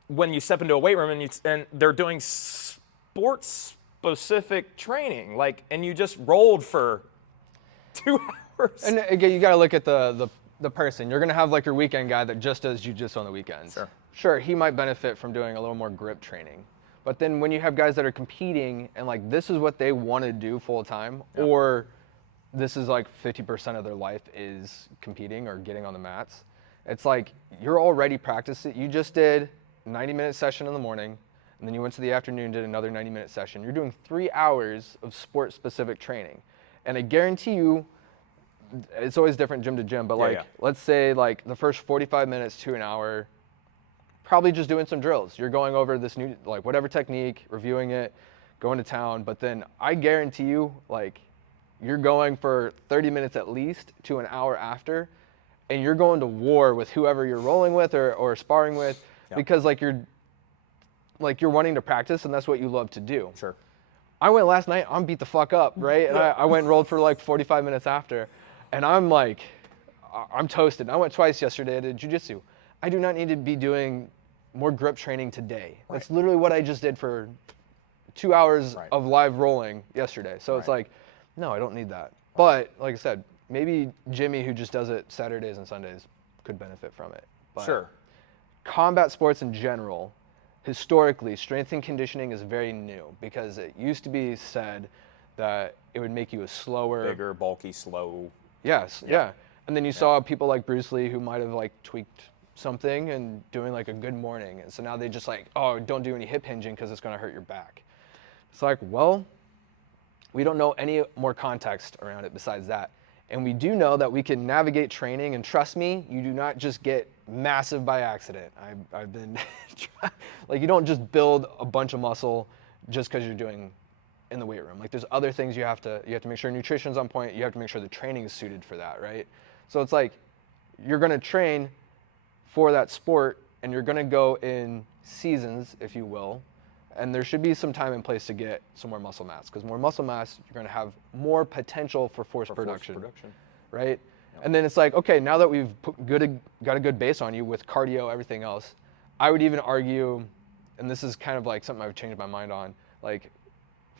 when you step into a weight room and they're doing sports specific training like and you just rolled for 2 hours. And again, you got to look at the person. You're going to have like your weekend guy that just does jiu-jitsu on the weekends. Sure, he might benefit from doing a little more grip training. But then when you have guys that are competing and like this is what they want to do full time, or this is like 50% of their life is competing or getting on the mats, it's like you're already practicing. You just did a 90-minute session in the morning, and then you went to the afternoon, did another 90-minute session. You're doing 3 hours of sport-specific training. And I guarantee you, it's always different gym to gym, but let's say like the first 45 minutes to an hour, probably just doing some drills. You're going over this new, like whatever technique, reviewing it, going to town. But then I guarantee you, like you're going for 30 minutes at least to an hour after, and you're going to war with whoever you're rolling with or sparring with, because like you're wanting to practice and that's what you love to do. Sure. I went last night, I'm beat the fuck up, right? And I went and rolled for like 45 minutes after, and I'm like, I'm toasted. I went twice yesterday to jiu-jitsu. I do not need to be doing more grip training today. That's literally what I just did for 2 hours of live rolling yesterday. So it's like, no, I don't need that. But like I said, maybe Jimmy, who just does it Saturdays and Sundays, could benefit from it. But combat sports in general, historically, strength and conditioning is very new because it used to be said that it would make you a slower, bigger, bulky, slow. Yes, yeah. And then you saw people like Bruce Lee who might have like tweaked something and doing like a good morning. And so now they just like, oh, don't do any hip hinging because it's going to hurt your back. It's like, well, we don't know any more context around it besides that. And we do know that we can navigate training, and trust me, you do not just get massive by accident. I've been, like you don't just build a bunch of muscle just because you're doing in the weight room. Like there's other things you have to make sure nutrition's on point, you have to make sure the training is suited for that, right? So it's like, you're gonna train for that sport and you're gonna go in seasons, if you will, and there should be some time and place to get some more muscle mass, because more muscle mass, you're going to have more potential for force production, right? Yep. And then it's like, okay, now that we've got a good base on you with cardio, everything else, I would even argue, and this is kind of like something I've changed my mind on, like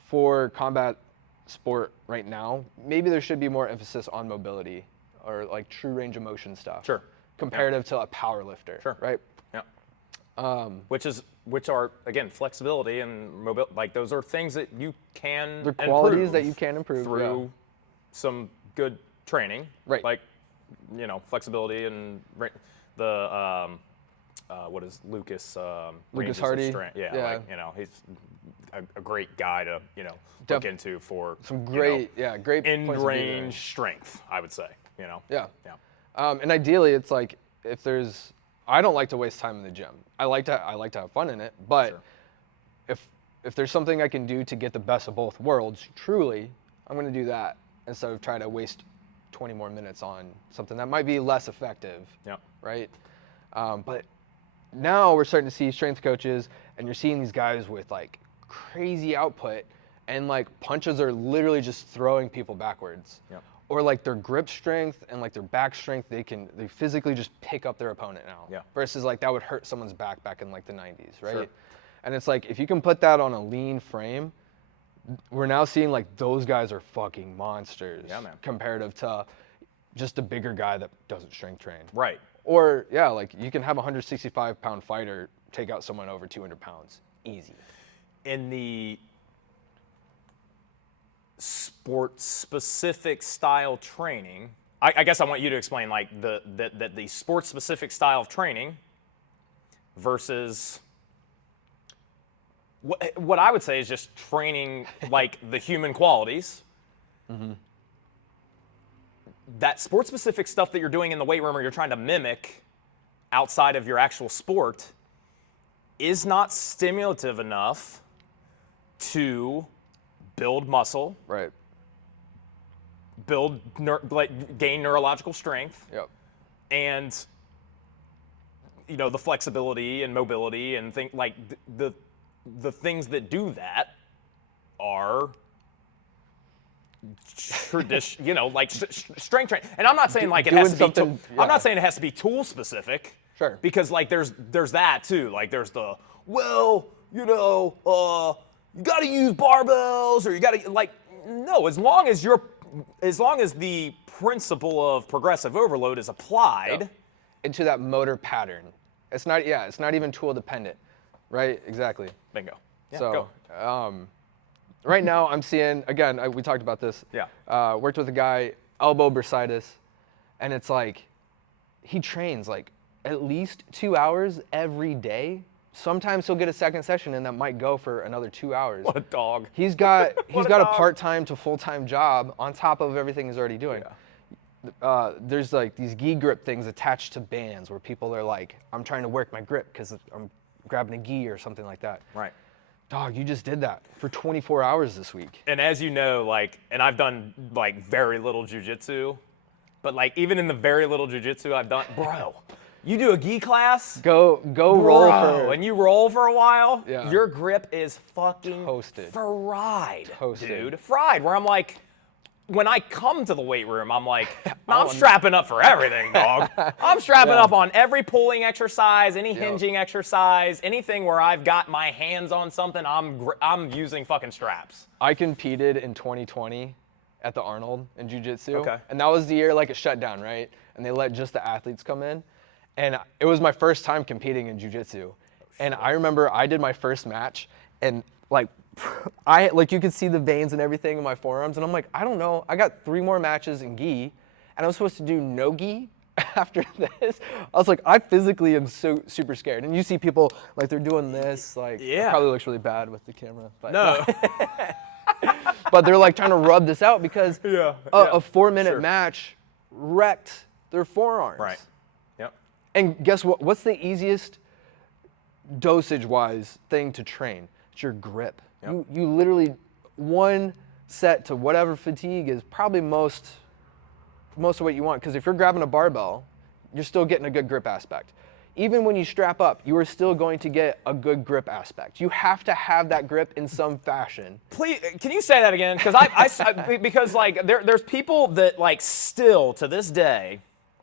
for combat sport right now, maybe there should be more emphasis on mobility or like true range of motion stuff. Sure. Comparative to a power lifter, right? Yeah. Which are again flexibility and mobility. Like those are things that you can the qualities that you can improve through some good training, right? Like flexibility and the what is Lucas Lucas Hardy? Like he's a great guy to look into for some great great in-range strength, I would say. And ideally, it's like if there's I don't like to waste time in the gym. I like to have fun in it, but if there's something I can do to get the best of both worlds, truly, I'm going to do that instead of trying to waste 20 more minutes on something that might be less effective. Right? But now we're starting to see strength coaches, and you're seeing these guys with like crazy output, and like punches are literally just throwing people backwards. Or like their grip strength and like their back strength, they physically just pick up their opponent now. Versus like that would hurt someone's back in like the 90s, right? And it's like if you can put that on a lean frame, we're now seeing like those guys are fucking monsters. Comparative to just a bigger guy that doesn't strength train. Right. Or like you can have a 165-pound fighter take out someone over 200 pounds, easy. In the sport-specific style training, I guess I want you to explain like the sport-specific style of training versus what I would say is just training like the human qualities. That sport-specific stuff that you're doing in the weight room or you're trying to mimic, outside of your actual sport is not stimulative enough to build muscle, Right. gain neurological strength, Yep. and the flexibility and mobility and the things that do that are strength training. And I'm not saying like it has to be. I'm not saying it has to be tool specific. Sure. Because like there's that too. Like there's the you got to use barbells or you got to no. As long as the principle of progressive overload is applied into that motor pattern. It's not even tool dependent, right? Exactly. Bingo. Yeah, so, go. Right now I'm seeing, again, we talked about this. Yeah. Worked with a guy, elbow bursitis, and it's like, he trains like at least 2 hours every day. Sometimes he'll get a second session and that might go for another 2 hours. What a dog. He's got a part-time to full-time job on top of everything he's already doing. Yeah. There's like these gi grip things attached to bands where people are like, I'm trying to work my grip because I'm grabbing a gi or something like that. Right. Dog, you just did that for 24 hours this week. And as you know, and I've done very little jujitsu, but even in the very little jujitsu I've done, bro, you do a gi class, go roll for, and you roll for a while, yeah. Your grip is fucking toasted. Fried, Toasted. dude, fried. Where I'm like, when I come to the weight room, I'm like, I'm strapping up for everything, dog. I'm strapping up on every pulling exercise, any hinging exercise, anything where I've got my hands on something, I'm using fucking straps. I competed in 2020 at the Arnold in jiu-jitsu. Okay. And that was the year it shut down, right? And they let just the athletes come in. And it was my first time competing in jiu-jitsu. And I remember I did my first match and you could see the veins and everything in my forearms, and I'm like, I don't know. I got 3 more matches in gi, and I was supposed to do no gi after this. I was like, I physically am so super scared. And you see people they're doing this, it probably looks really bad with the camera, but no. But they're trying to rub this out because a 4-minute match wrecked their forearms. Right. Yep. And guess what? What's the easiest dosage-wise thing to train? It's your grip. Yep. You literally, 1 set to whatever fatigue is probably most of what you want. Because if you're grabbing a barbell, you're still getting a good grip aspect. Even when you strap up, you are still going to get a good grip aspect. You have to have that grip in some fashion. Please, can you say that again? Because because there's people that still to this day.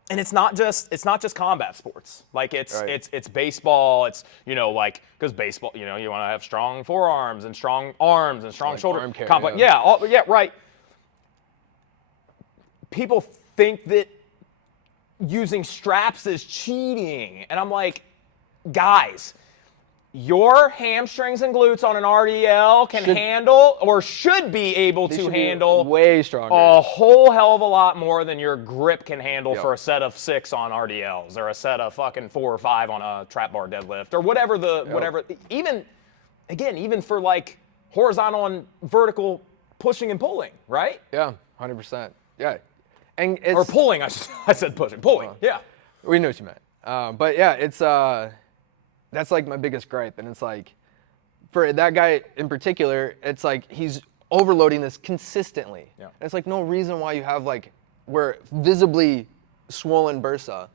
And it's not just combat sports. It's baseball. It's because baseball, you want to have strong forearms and strong arms and strong shoulder. Arm carry, right. People think that using straps is cheating, and I'm like, guys, your hamstrings and glutes on an RDL can handle or should be able to handle way stronger, a whole hell of a lot more than your grip can handle for a set of 6 on RDLs or a set of fucking 4 or 5 on a trap bar deadlift or whatever whatever. Even for horizontal and vertical pushing and pulling, right? Yeah, 100%. Yeah, and or pulling. I said pushing, pulling. Yeah, we know what you meant. But yeah, it's that's my biggest gripe, and it's for that guy in particular, it's he's overloading this consistently. Yeah. And it's no reason why you have where visibly swollen bursa,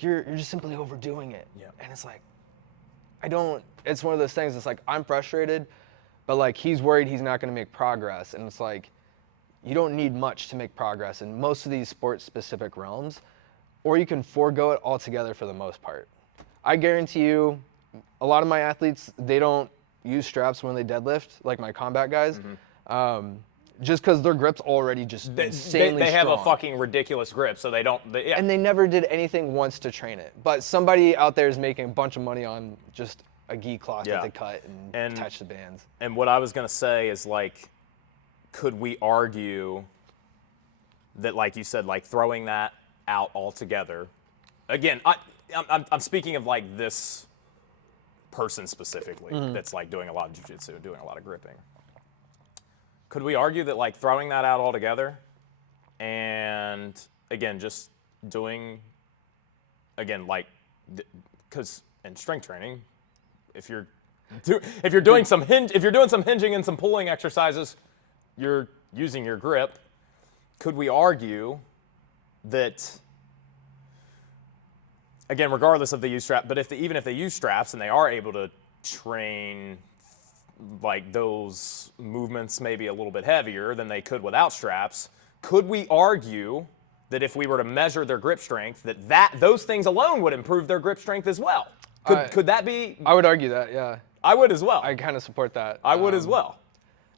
you're just simply overdoing it. Yeah. And it's it's one of those things. It's I'm frustrated, but he's worried he's not going to make progress, and it's you don't need much to make progress in most of these sports-specific realms, or you can forego it altogether for the most part. I guarantee you, a lot of my athletes, they don't use straps when they deadlift, like my combat guys, just because their grip's already just insanely they have strong. a fucking ridiculous grip, so they don't. And they never did anything once to train it. But somebody out there is making a bunch of money on just a gi cloth that they cut and attach to bands. And what I was going to say is, could we argue that, like you said, throwing that out altogether, again, I'm speaking of this person specifically that's doing a lot of jiu-jitsu, doing a lot of gripping. Could we argue that throwing that out altogether and again just doing because in strength training, if you're doing some hinging and some pulling exercises, you're using your grip. Could we argue that, again, regardless of the use strap, but even if they use straps and they are able to train like those movements maybe a little bit heavier than they could without straps, could we argue that if we were to measure their grip strength, that those things alone would improve their grip strength as well? Could that be? I would argue that, yeah. I would as well. I kind of support that. I would as well.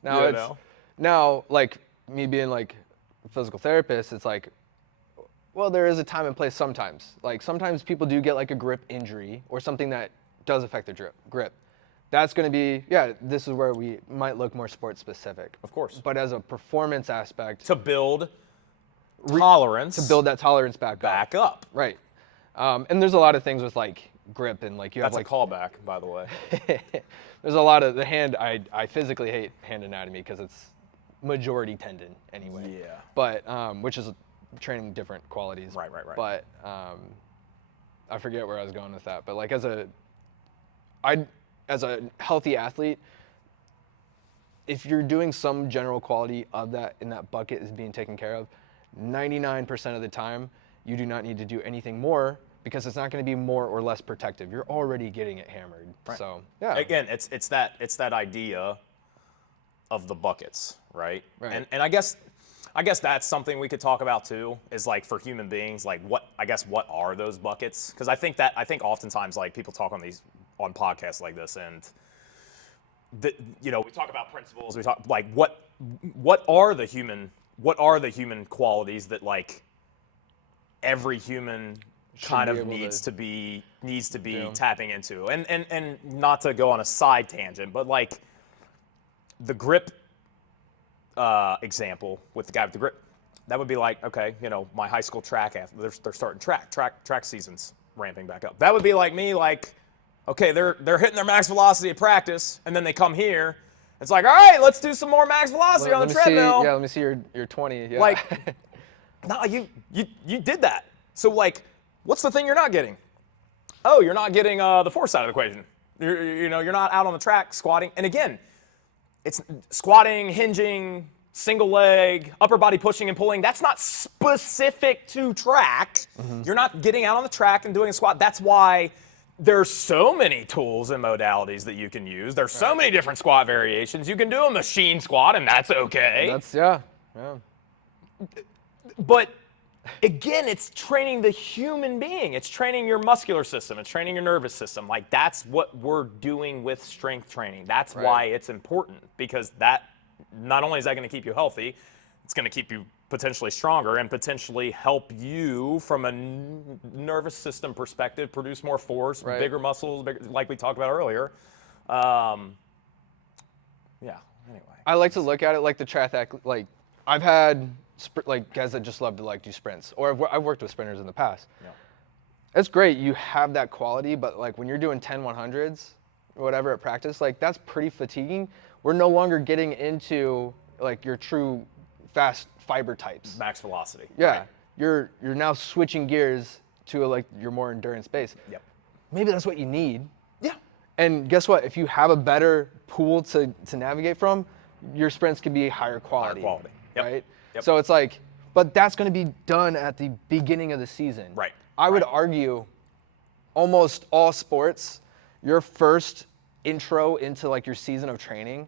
Now, like me being like a physical therapist, it's like, well, there is a time and place sometimes. Like sometimes people do get like a grip injury or something that does affect their grip. That's going to be, this is where we might look more sport specific. Of course. But as a performance aspect. To build tolerance. To build that tolerance back up. Right. And there's a lot of things with like grip and like you have like. That's a callback, by the way. There's a lot of the hand, I physically hate hand anatomy because it's majority tendon anyway. Yeah. But, which is training different qualities. Right. But I forget where I was going with that. But like as a healthy athlete, if you're doing some general quality of that in that bucket is being taken care of, 99% of the time, you do not need to do anything more because it's not going to be more or less protective. You're already getting it hammered. Right. So, yeah. Again, it's that idea of the buckets, right? Right. And I guess that's something we could talk about too, is like for human beings, like what are those buckets? Because I think oftentimes like people talk on podcasts like this and we talk about principles, we talk like what are the human qualities that like every human kind of needs to be tapping into, and not to go on a side tangent, but like the grip example with the guy with the grip, that would be like, okay, my high school track athlete, they're starting track seasons ramping back up. That would be like me, like, okay, they're hitting their max velocity at practice, and then they come here. It's like, all right, let's do some more max velocity on the treadmill. Let me see your 20. Yeah. Like, no, you did that. So like, what's the thing you're not getting? Oh, you're not getting the force side of the equation. You're not out on the track squatting. And again, it's squatting, hinging, single leg, upper body pushing and pulling. That's not specific to track. Mm-hmm. You're not getting out on the track and doing a squat. That's why there's so many tools and modalities that you can use. There's so many different squat variations. You can do a machine squat, and that's okay. Yeah. But again, it's training the human being. It's training your muscular system. It's training your nervous system. Like that's what we're doing with strength training. That's why it's important, because that not only is that going to keep you healthy, it's going to keep you potentially stronger and potentially help you from a nervous system perspective produce more force, bigger muscles, like we talked about earlier. Anyway. I like to look at it like the triathlete. Like I've had like guys that just love to like do sprints, or I've worked with sprinters in the past. Yeah. It's great. You have that quality, but like when you're doing 10 100s or whatever at practice, like that's pretty fatiguing. We're no longer getting into like your true fast fiber types. Max velocity. Yeah. Right. You're now switching gears to like your more endurance base. Yep. Maybe that's what you need. Yeah. And guess what? If you have a better pool to navigate from, your sprints can be higher quality. Yep. Right? Yep. So it's like, but that's going to be done at the beginning of the season. Right. I would argue almost all sports, your first intro into like your season of training,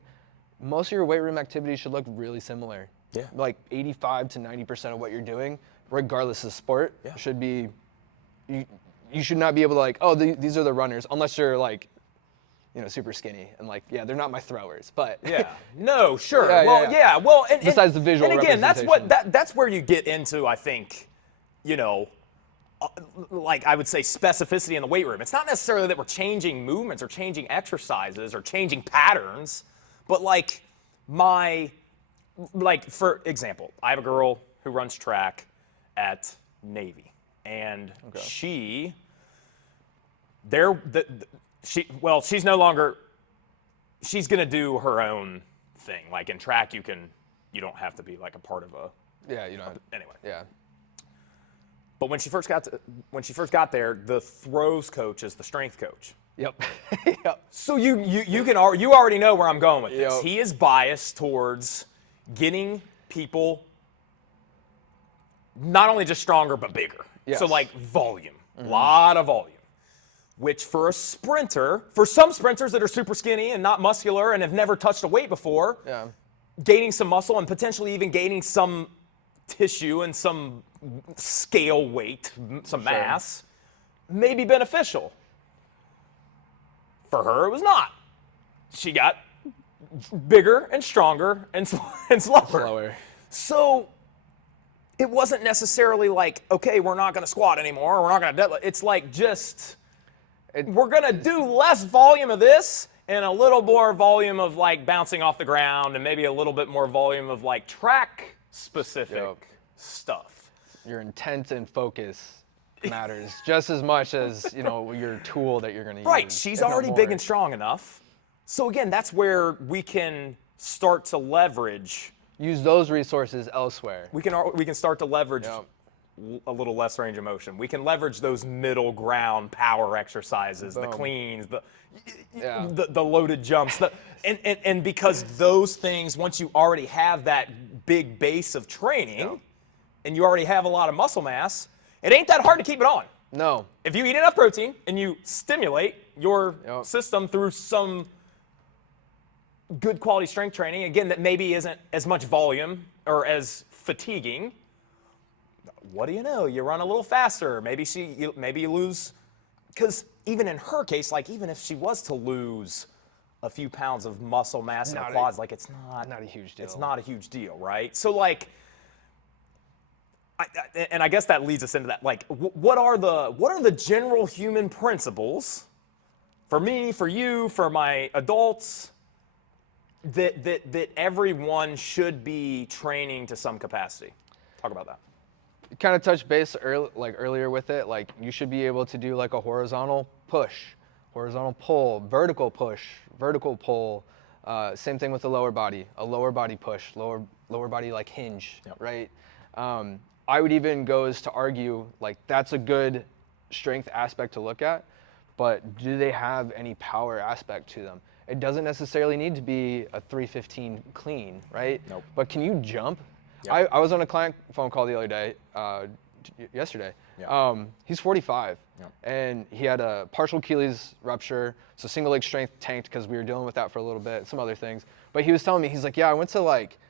most of your weight room activities should look really similar. Yeah. Like 85 to 90% of what you're doing, regardless of sport, should be, you should not be able to like, oh, these are the runners, unless you're like, super skinny and like, they're not my throwers, but. Yeah, no, sure. Yeah. Well, and besides the visual and again, representation. that's where you get into, I think, like I would say specificity in the weight room. It's not necessarily that we're changing movements or changing exercises or changing patterns, but like for example, I have a girl who runs track at Navy, and she's no longer, she's gonna do her own thing. Like in track, you don't have to be like a part of a. Yeah, you don't. Anyway. Yeah. But when she first got there, the throws coach is the strength coach. Yep. Yep. So you already know where I'm going with this. Yep. He is biased towards getting people not only just stronger but bigger. Yes. So like volume, a lot of volume. Which for a sprinter, for some sprinters that are super skinny and not muscular and have never touched a weight before, Yeah. gaining some muscle and potentially even gaining some tissue and some scale weight, some mass, may be beneficial. For her, it was not. She got bigger and stronger and slower. So it wasn't necessarily like, okay, we're not going to squat anymore, or we're not going to deadlift. It's like just, we're going to do less volume of this and a little more volume of like bouncing off the ground and maybe a little bit more volume of like track specific stuff. Your intent and focus matters just as much as, you know, your tool that you're going to use. Right, she's already big and strong enough. So again, that's where we can start to leverage. Use those resources elsewhere. We can start to leverage a little less range of motion. We can leverage those middle ground power exercises, the cleans, the loaded jumps, and because those things, once you already have that big base of training, and you already have a lot of muscle mass, it ain't that hard to keep it on. No. If you eat enough protein and you stimulate your system through some good quality strength training, again, that maybe isn't as much volume or as fatiguing, what do you know? You run a little faster. Maybe you lose, because even in her case, like even if she was to lose a few pounds of muscle mass in her quads, like it's not a huge deal. It's not a huge deal, right? So like, and I guess that leads us into that. Like, what are the general human principles for me, for you, for my adults that everyone should be training to some capacity? Talk about that. Kind of touched base earlier with it. Like you should be able to do like a horizontal push, horizontal pull, vertical push, vertical pull. Same thing with the lower body, a lower body push, lower body like hinge, right? I would even go as to argue like that's a good strength aspect to look at, but do they have any power aspect to them? It doesn't necessarily need to be a 315 clean, right? Nope. But can you jump? Yep. I was on a client phone call the other day, yesterday. Yep. He's 45, Yep. and he had a partial Achilles rupture, so single leg strength tanked because we were dealing with that for a little bit, some other things. But he was telling me, he's like, yeah, I went to like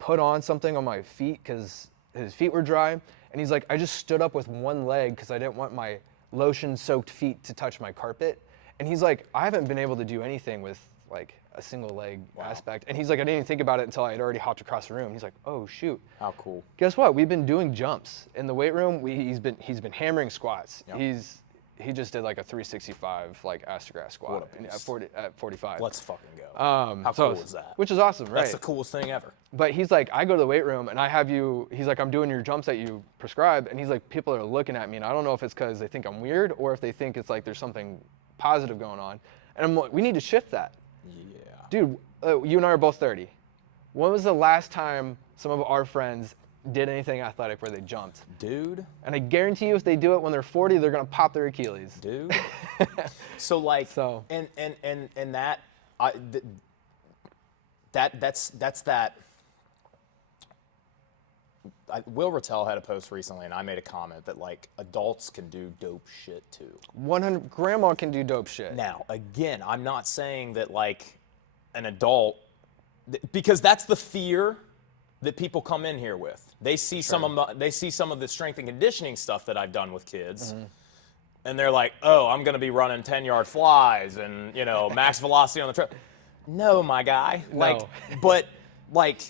put on something on my feet because his feet were dry, and he's like, I just stood up with one leg because I didn't want my lotion-soaked feet to touch my carpet. And he's like, I haven't been able to do anything with like a single leg aspect. And he's like, I didn't even think about it until I had already hopped across the room. He's like, oh shoot. How cool. Guess what? We've been doing jumps in the weight room. He's been hammering squats. Yep. He just did like a 365 like ass to grass squat at 45. Let's fucking go. How cool is that? Which is awesome, right? That's the coolest thing ever. But he's like, I go to the weight room and I have you, he's like, I'm doing your jumps that you prescribe. And he's like, people are looking at me and I don't know if it's because they think I'm weird or if they think it's like there's something positive going on. And I'm like, we need to shift that. Yeah. Dude, you and I are both 30. When was the last time some of our friends did anything athletic where they jumped? Dude. And I guarantee you if they do it when they're 40, they're going to pop their Achilles. Dude. So like, and that, that's that. Will Rattel had a post recently, and I made a comment that like adults can do dope shit too. 100. Grandma can do dope shit. Now, again, I'm not saying that like an adult, because that's the fear that people come in here with. They see some of the strength and conditioning stuff that I've done with kids, and they're like, "Oh, I'm going to be running 10-yard flies and max velocity on the trail." No, my guy. No. Like, but like,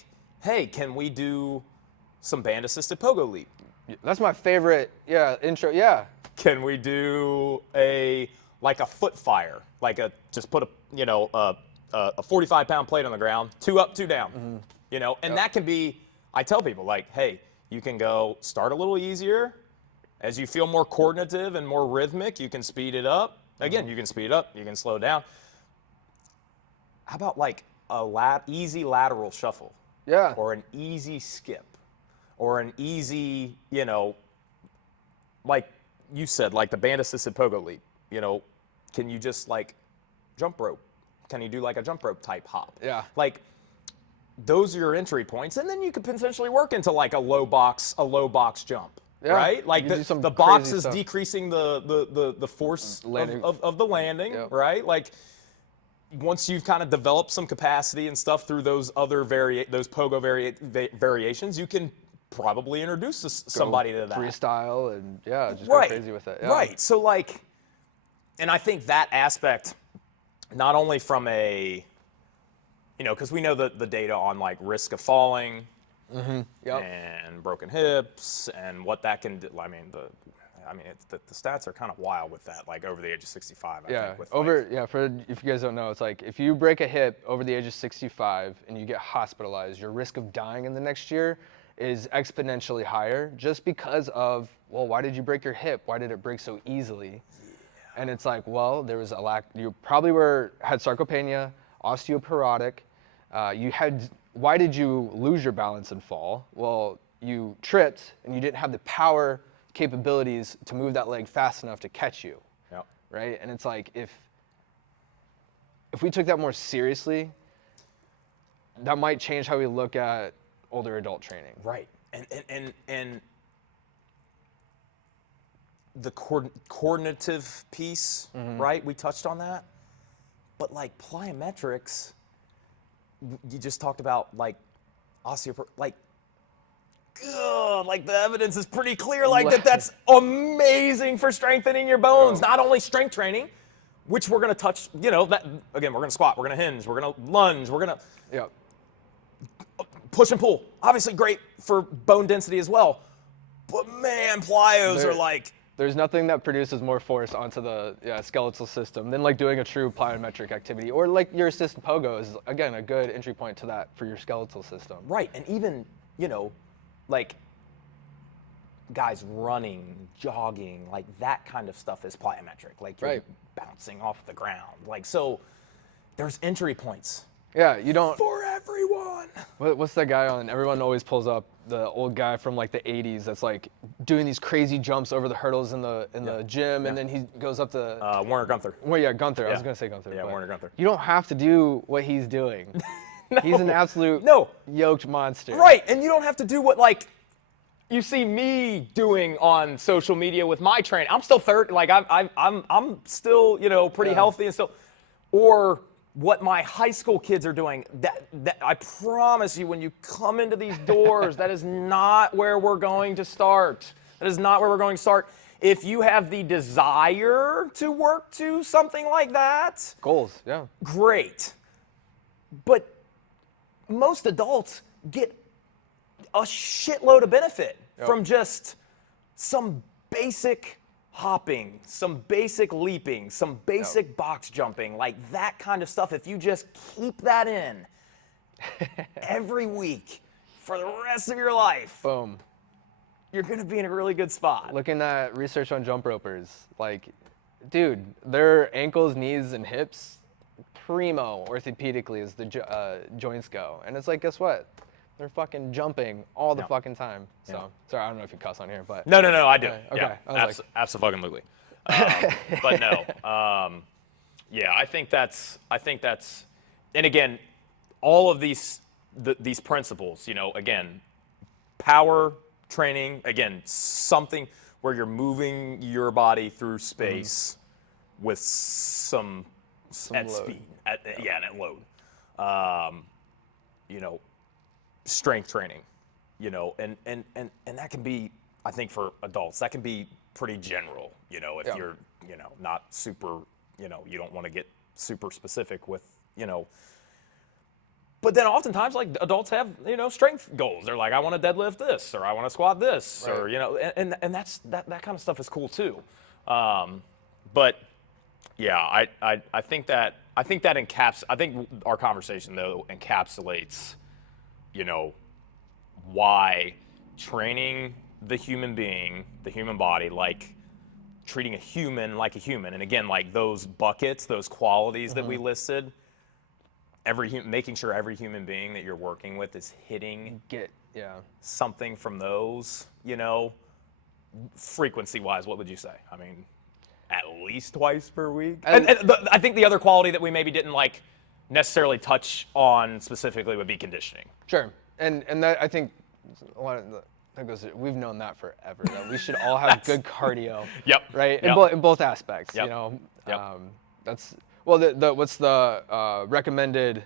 hey, can we do some band-assisted pogo leap? That's my favorite. Intro. Yeah. Can we do a foot fire? Just put a 45-pound plate on the ground, 2 up, 2 down. And that can be. I tell people like, hey, you can go start a little easier. As you feel more coordinative and more rhythmic, you can speed it up. Again, you can speed it up, you can slow down. How about like a easy lateral shuffle? Yeah. Or an easy skip, or an easy, like you said, like the band assisted pogo leap, can you just like jump rope? Can you do like a jump rope type hop? Yeah. Like those are your entry points, and then you could potentially work into like a low box jump. Yeah, Right? Like you could do some the box crazy is stuff. decreasing the force Landing. of the landing, Yep. right? Like once you've kind of developed some capacity and stuff through those other those pogo variations, you can probably introduce somebody to that. Freestyle and just Right. go crazy with it. Yeah. Right. So like, and I think that aspect, not only from a, because we know the data on like risk of falling Yep. and broken hips and what that can do. I mean, the stats are kind of wild with that, like over the age of 65. I think, with if you guys don't know, it's like if you break a hip over the age of 65 and you get hospitalized, your risk of dying in the next year is exponentially higher just because of, well, why did you break your hip? Why did it break so easily? And it's like, well, there was a lack. You probably had sarcopenia, osteoporotic. Why did you lose your balance and fall? Well, you tripped and you didn't have the power capabilities to move that leg fast enough to catch you. Yep. Right? And it's like, if we took that more seriously, that might change how we look at older adult training. Right. And the coordinative piece, right? We touched on that. But like plyometrics, you just talked about like like the evidence is pretty clear, like that's amazing for strengthening your bones. Not only strength training, which we're gonna touch, that again, we're gonna squat, we're gonna hinge, we're gonna lunge, we're gonna push and pull. Obviously great for bone density as well. But man, plyos are like, there's nothing that produces more force onto the skeletal system than like doing a true plyometric activity, or like your assisted pogo is again a good entry point to that for your skeletal system. Right, and even like guys running, jogging, like that kind of stuff is plyometric. Like you're bouncing off the ground. Like so, there's entry points. Yeah, you don't. For everyone. What's that guy on? Everyone always pulls up the old guy from like the 80s that's like doing these crazy jumps over the hurdles in the gym, and then he goes up the. Werner Gunther. Well, yeah, Gunther. I was gonna say Gunther. Yeah, Werner Gunther. You don't have to do what he's doing. No, he's an absolute yoked monster. Right, and you don't have to do what like you see me doing on social media with my training. I'm still 30. Like I'm still pretty healthy and still, or what my high school kids are doing. That I promise you, when you come into these doors, that is not where we're going to start. That is not where we're going to start. If you have the desire to work to something like that, goals, yeah, great. But most adults get a shitload of benefit from just some basic hopping, some basic leaping, some basic box jumping, like that kind of stuff. If you just keep that in every week for the rest of your life, boom, you're gonna be in a really good spot. Looking at research on jump ropers, like, dude, their ankles, knees, and hips, primo orthopedically as the joints go. And it's like, guess what? They're fucking jumping all the fucking time. So, sorry, I don't know if you cuss on here, but. No, I do. Okay. Yeah, absolutely. But no, I think that's, and again, all of these principles, again, power training, again, something where you're moving your body through space with some at load. Speed, and at load. Strength training, and that can be, I think for adults, that can be pretty general, if you're, not super, you don't want to get super specific with, but then oftentimes like adults have, strength goals. They're like, I want to deadlift this, or I want to squat this, or, and that's, that kind of stuff is cool too. But yeah, I think that I think our conversation though encapsulates, why training the human being, the human body, like treating a human like a human, and again, like those buckets, those qualities that we listed, making sure every human being that you're working with is hitting something from those, frequency-wise, what would you say? I mean, at least twice per week. And- I think the other quality that we maybe didn't like necessarily touch on specifically would be conditioning. Sure, and that I think a lot of that goes. We've known that forever. That we should all have good cardio. Yep. Right. Yep. In both aspects. Yep. You know. Yep. That's well. What's the recommended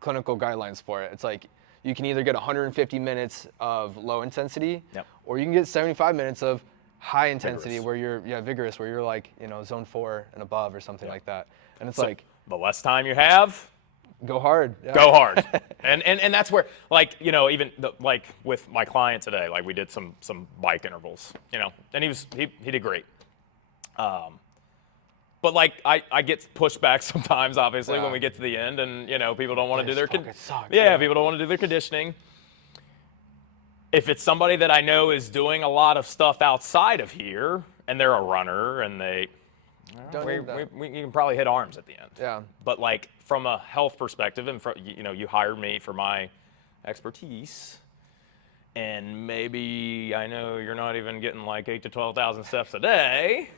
clinical guidelines for it? It's like you can either get 150 minutes of low intensity, Yep. or you can get 75 minutes of high intensity Vigorous. where you're vigorous, where you're like zone 4 and above or something like that. And it's So like the less time you have, go hard. Yeah. go hard. and that's where, like, even like with my client today, like we did some bike intervals, and he did great. But like I get pushed back sometimes, obviously, when we get to the end, and people don't want to do their people don't want to do their conditioning. If it's somebody that I know is doing a lot of stuff outside of here, and they're a runner, and you can probably hit arms at the end. Yeah. But like from a health perspective, and you hired me for my expertise, and maybe I know you're not even getting like 8,000 to 12,000 steps a day.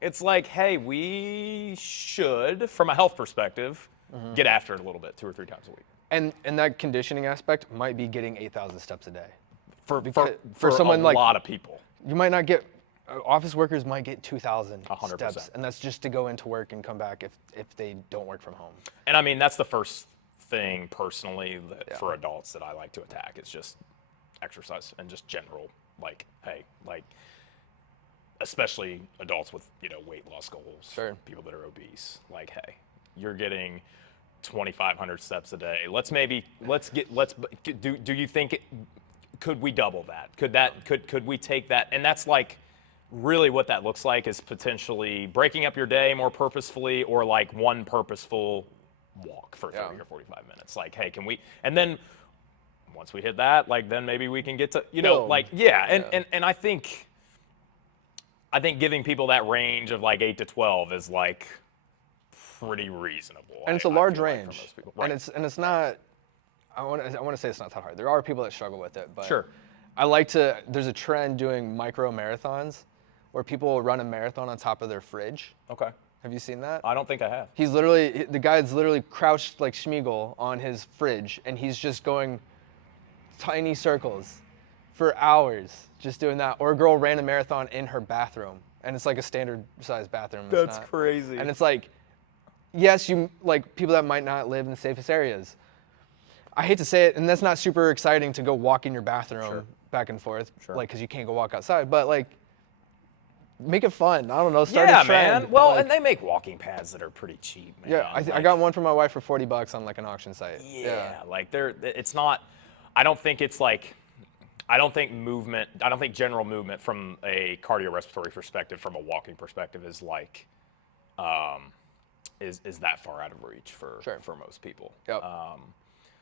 It's like, hey, we should, from a health perspective, get after it a little bit 2 or 3 times a week. And that conditioning aspect might be getting 8,000 steps a day. For someone a like lot of people. You might not get office workers might get 2,000 100%. steps, and that's just to go into work and come back if they don't work from home. And I mean, that's the first thing personally for adults that I like to attack. It's just exercise and just general, like, hey, like, especially adults with weight loss goals, Sure. people that are obese. Like, hey, you're getting 2,500 steps a day. Do you think could we double that? Could we take that? And that's like really what that looks like is potentially breaking up your day more purposefully, or like one purposeful walk for 30 or 45 minutes. Like, hey, can we? And then once we hit that, like, then maybe we can get to And I think giving people that range of like 8 to 12 is like pretty reasonable. And it's a large feel like, range, for most people. Right. and it's not. I want to say it's not that hard. There are people that struggle with it, but Sure. There's a trend doing micro marathons, where people will run a marathon on top of their fridge. Okay. Have you seen that? I don't think I have. The guy's literally crouched like Schmeagol on his fridge, and he's just going tiny circles for hours, just doing that. Or a girl ran a marathon in her bathroom, and it's like a standard sized bathroom. That's crazy. And it's like, yes, you like people that might not live in the safest areas. I hate to say it, and that's not super exciting to go walk in your bathroom back and forth, like, because you can't go walk outside. But like, make it fun. I don't know. Start a trend. Man. Well, like, and they make walking pads that are pretty cheap, man. Yeah, I got one for my wife for $40 on like an auction site. Yeah, like it's not. I don't think it's like. I don't think general movement from a cardiorespiratory perspective, from a walking perspective, is like, is that far out of reach for most people. Yep.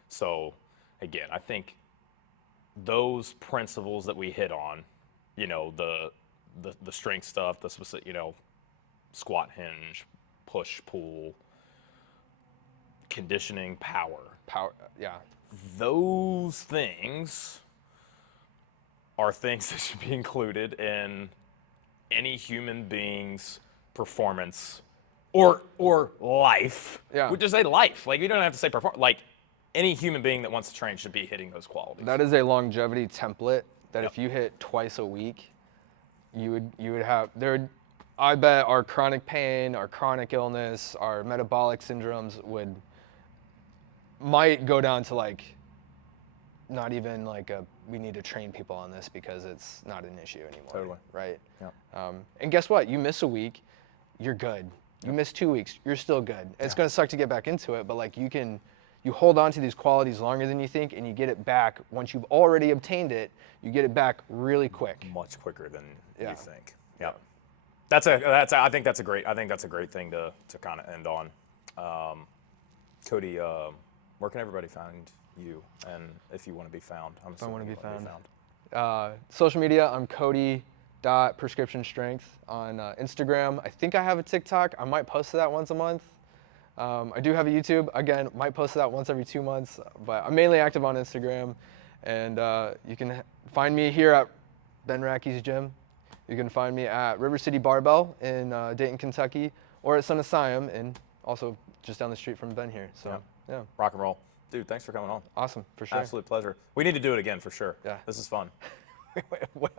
So, again, I think those principles that we hit on, the strength stuff, the specific, squat, hinge, push, pull, conditioning, power, yeah. those things are things that should be included in any human being's performance or life. Yeah. We just say life. Like, you don't have to say perform. Like, any human being that wants to train should be hitting those qualities. That is a longevity template that if you hit twice a week, you would have I bet our chronic pain, our chronic illness, our metabolic syndromes might go down to like not even like we need to train people on this because it's not an issue anymore. Totally. Right? Yeah. And guess what? You miss a week, you're good. You miss 2 weeks, you're still good. It's going to suck to get back into it, but like you hold on to these qualities longer than you think, and you get it back once you've already obtained it. You get it back really quick. Much quicker than you think. Yeah. I think that's a great thing to kind of end on. Cody, where can everybody find you, and if you want to be found? If I want to be found. Social media, I'm Cody.prescriptionstrength on Instagram. I think I have a TikTok. I might post to that once a month. I do have a YouTube. Again, might post to that once every 2 months, but I'm mainly active on Instagram. And you can find me here at Ben Rackey's gym You can find me at River City Barbell in Dayton, Kentucky, or at Son of Siam, and also just down the street from Ben here. So, yeah. Rock and roll. Dude, thanks for coming on. Awesome, for sure. Absolute pleasure. We need to do it again for sure. Yeah. This is fun. Wait,